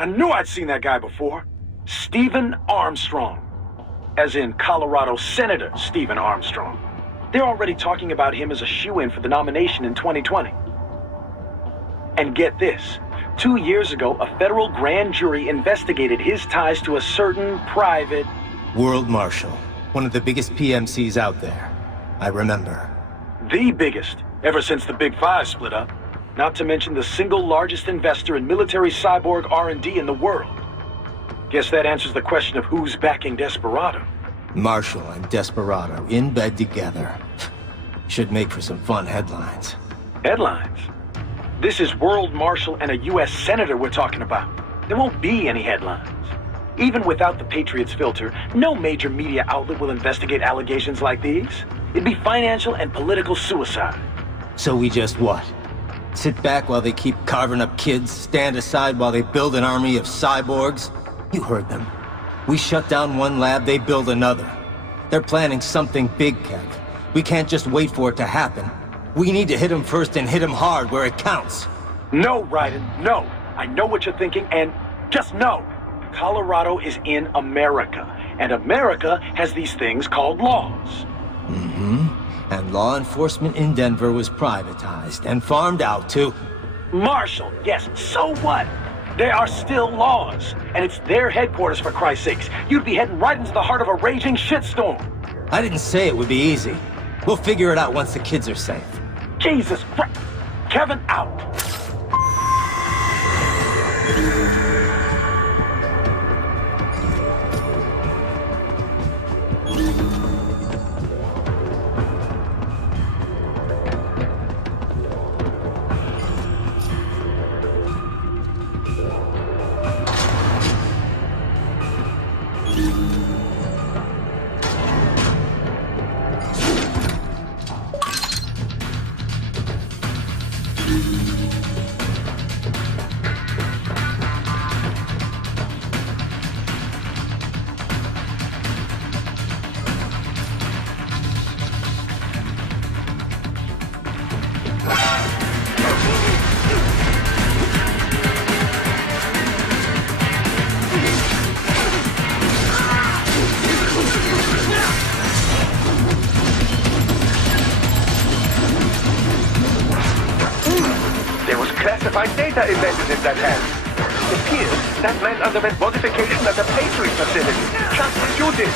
I knew I'd seen that guy before. Stephen Armstrong. As in Colorado Senator Stephen Armstrong. They're already talking about him as a shoo-in for the nomination in 2020. And get this. 2 years ago, a federal grand jury investigated his ties to a certain private... World Marshal. One of the biggest PMCs out there. I remember. The biggest, ever since the Big Five split up. Not to mention the single largest investor in military cyborg R&D in the world. Guess that answers the question of who's backing Desperado. Marshall and Desperado in bed together. Should make for some fun headlines. Headlines? This is World Marshal and a U.S. Senator we're talking about. There won't be any headlines. Even without the Patriots filter, no major media outlet will investigate allegations like these. It'd be financial and political suicide. So we just what? Sit back while they keep carving up kids, stand aside while they build an army of cyborgs? You heard them. We shut down one lab, they build another. They're planning something big, Kev. We can't just wait for it to happen. We need to hit them first and hit them hard where it counts. No, Raiden, no. I know what you're thinking, and just know. Colorado is in America, and America has these things called laws. Mm-hmm. And law enforcement in Denver was privatized and farmed out to... Marshall, yes, so what? There are still laws, and it's their headquarters, for Christ's sakes. You'd be heading right into the heart of a raging shitstorm. I didn't say it would be easy. We'll figure it out once the kids are safe. Jesus Christ! Kevin, out! Data embedded in that hand. It appears that man underwent modification at the Patriot facility, just as you did.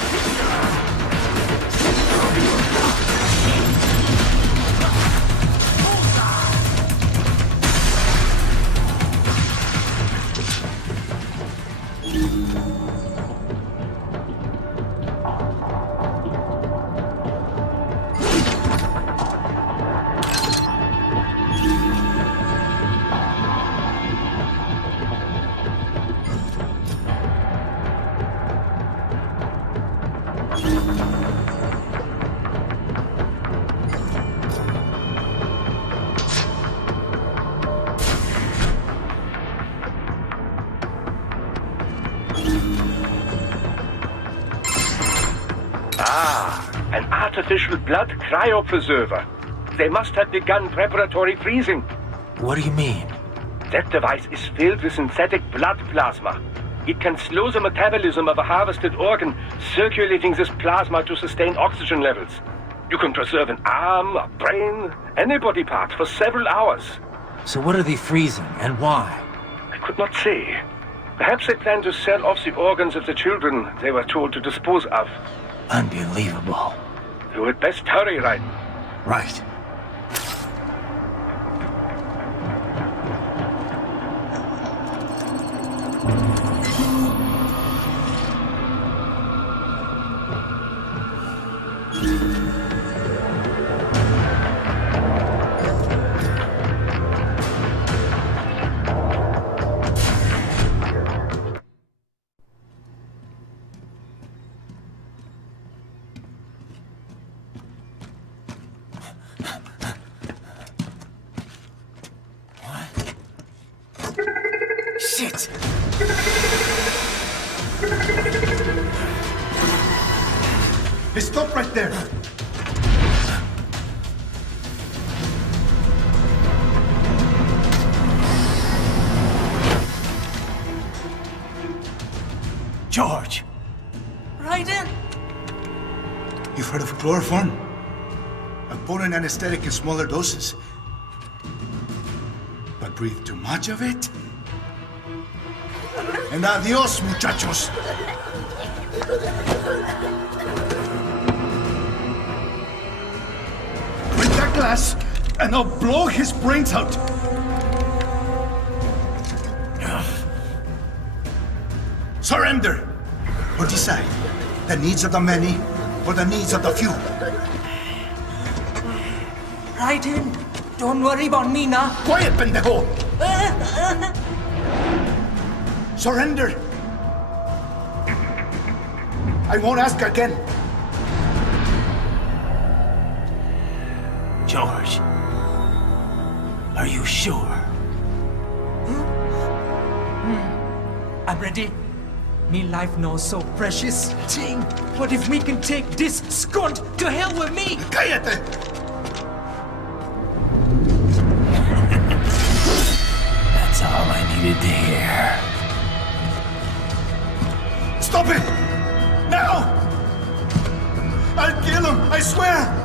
An artificial blood cryopreserver. They must have begun preparatory freezing. What do you mean? That device is filled with synthetic blood plasma. It can slow the metabolism of a harvested organ, circulating this plasma to sustain oxygen levels. You can preserve an arm, a brain, any body part for several hours. So what are they freezing, and why? I could not say. Perhaps they plan to sell off the organs of the children they were told to dispose of. Unbelievable. You had best hurry, Raiden. Right. Shit! Hey, stop right there! You've heard of chloroform? A potent anesthetic in smaller doses. But breathe too much of it? And adios, muchachos! Break that glass, and I'll blow his brains out! Surrender! Or decide. The needs of the many, or the needs of the few. Right in. Don't worry about me now. Quiet, pendejo! Surrender! I won't ask again. George, are you sure? I'm ready. Me life now so precious. Ting, what if me can take this skunt to hell with me? Cállate! That's all I needed to hear. Stop it! Now! I'll kill him, I swear!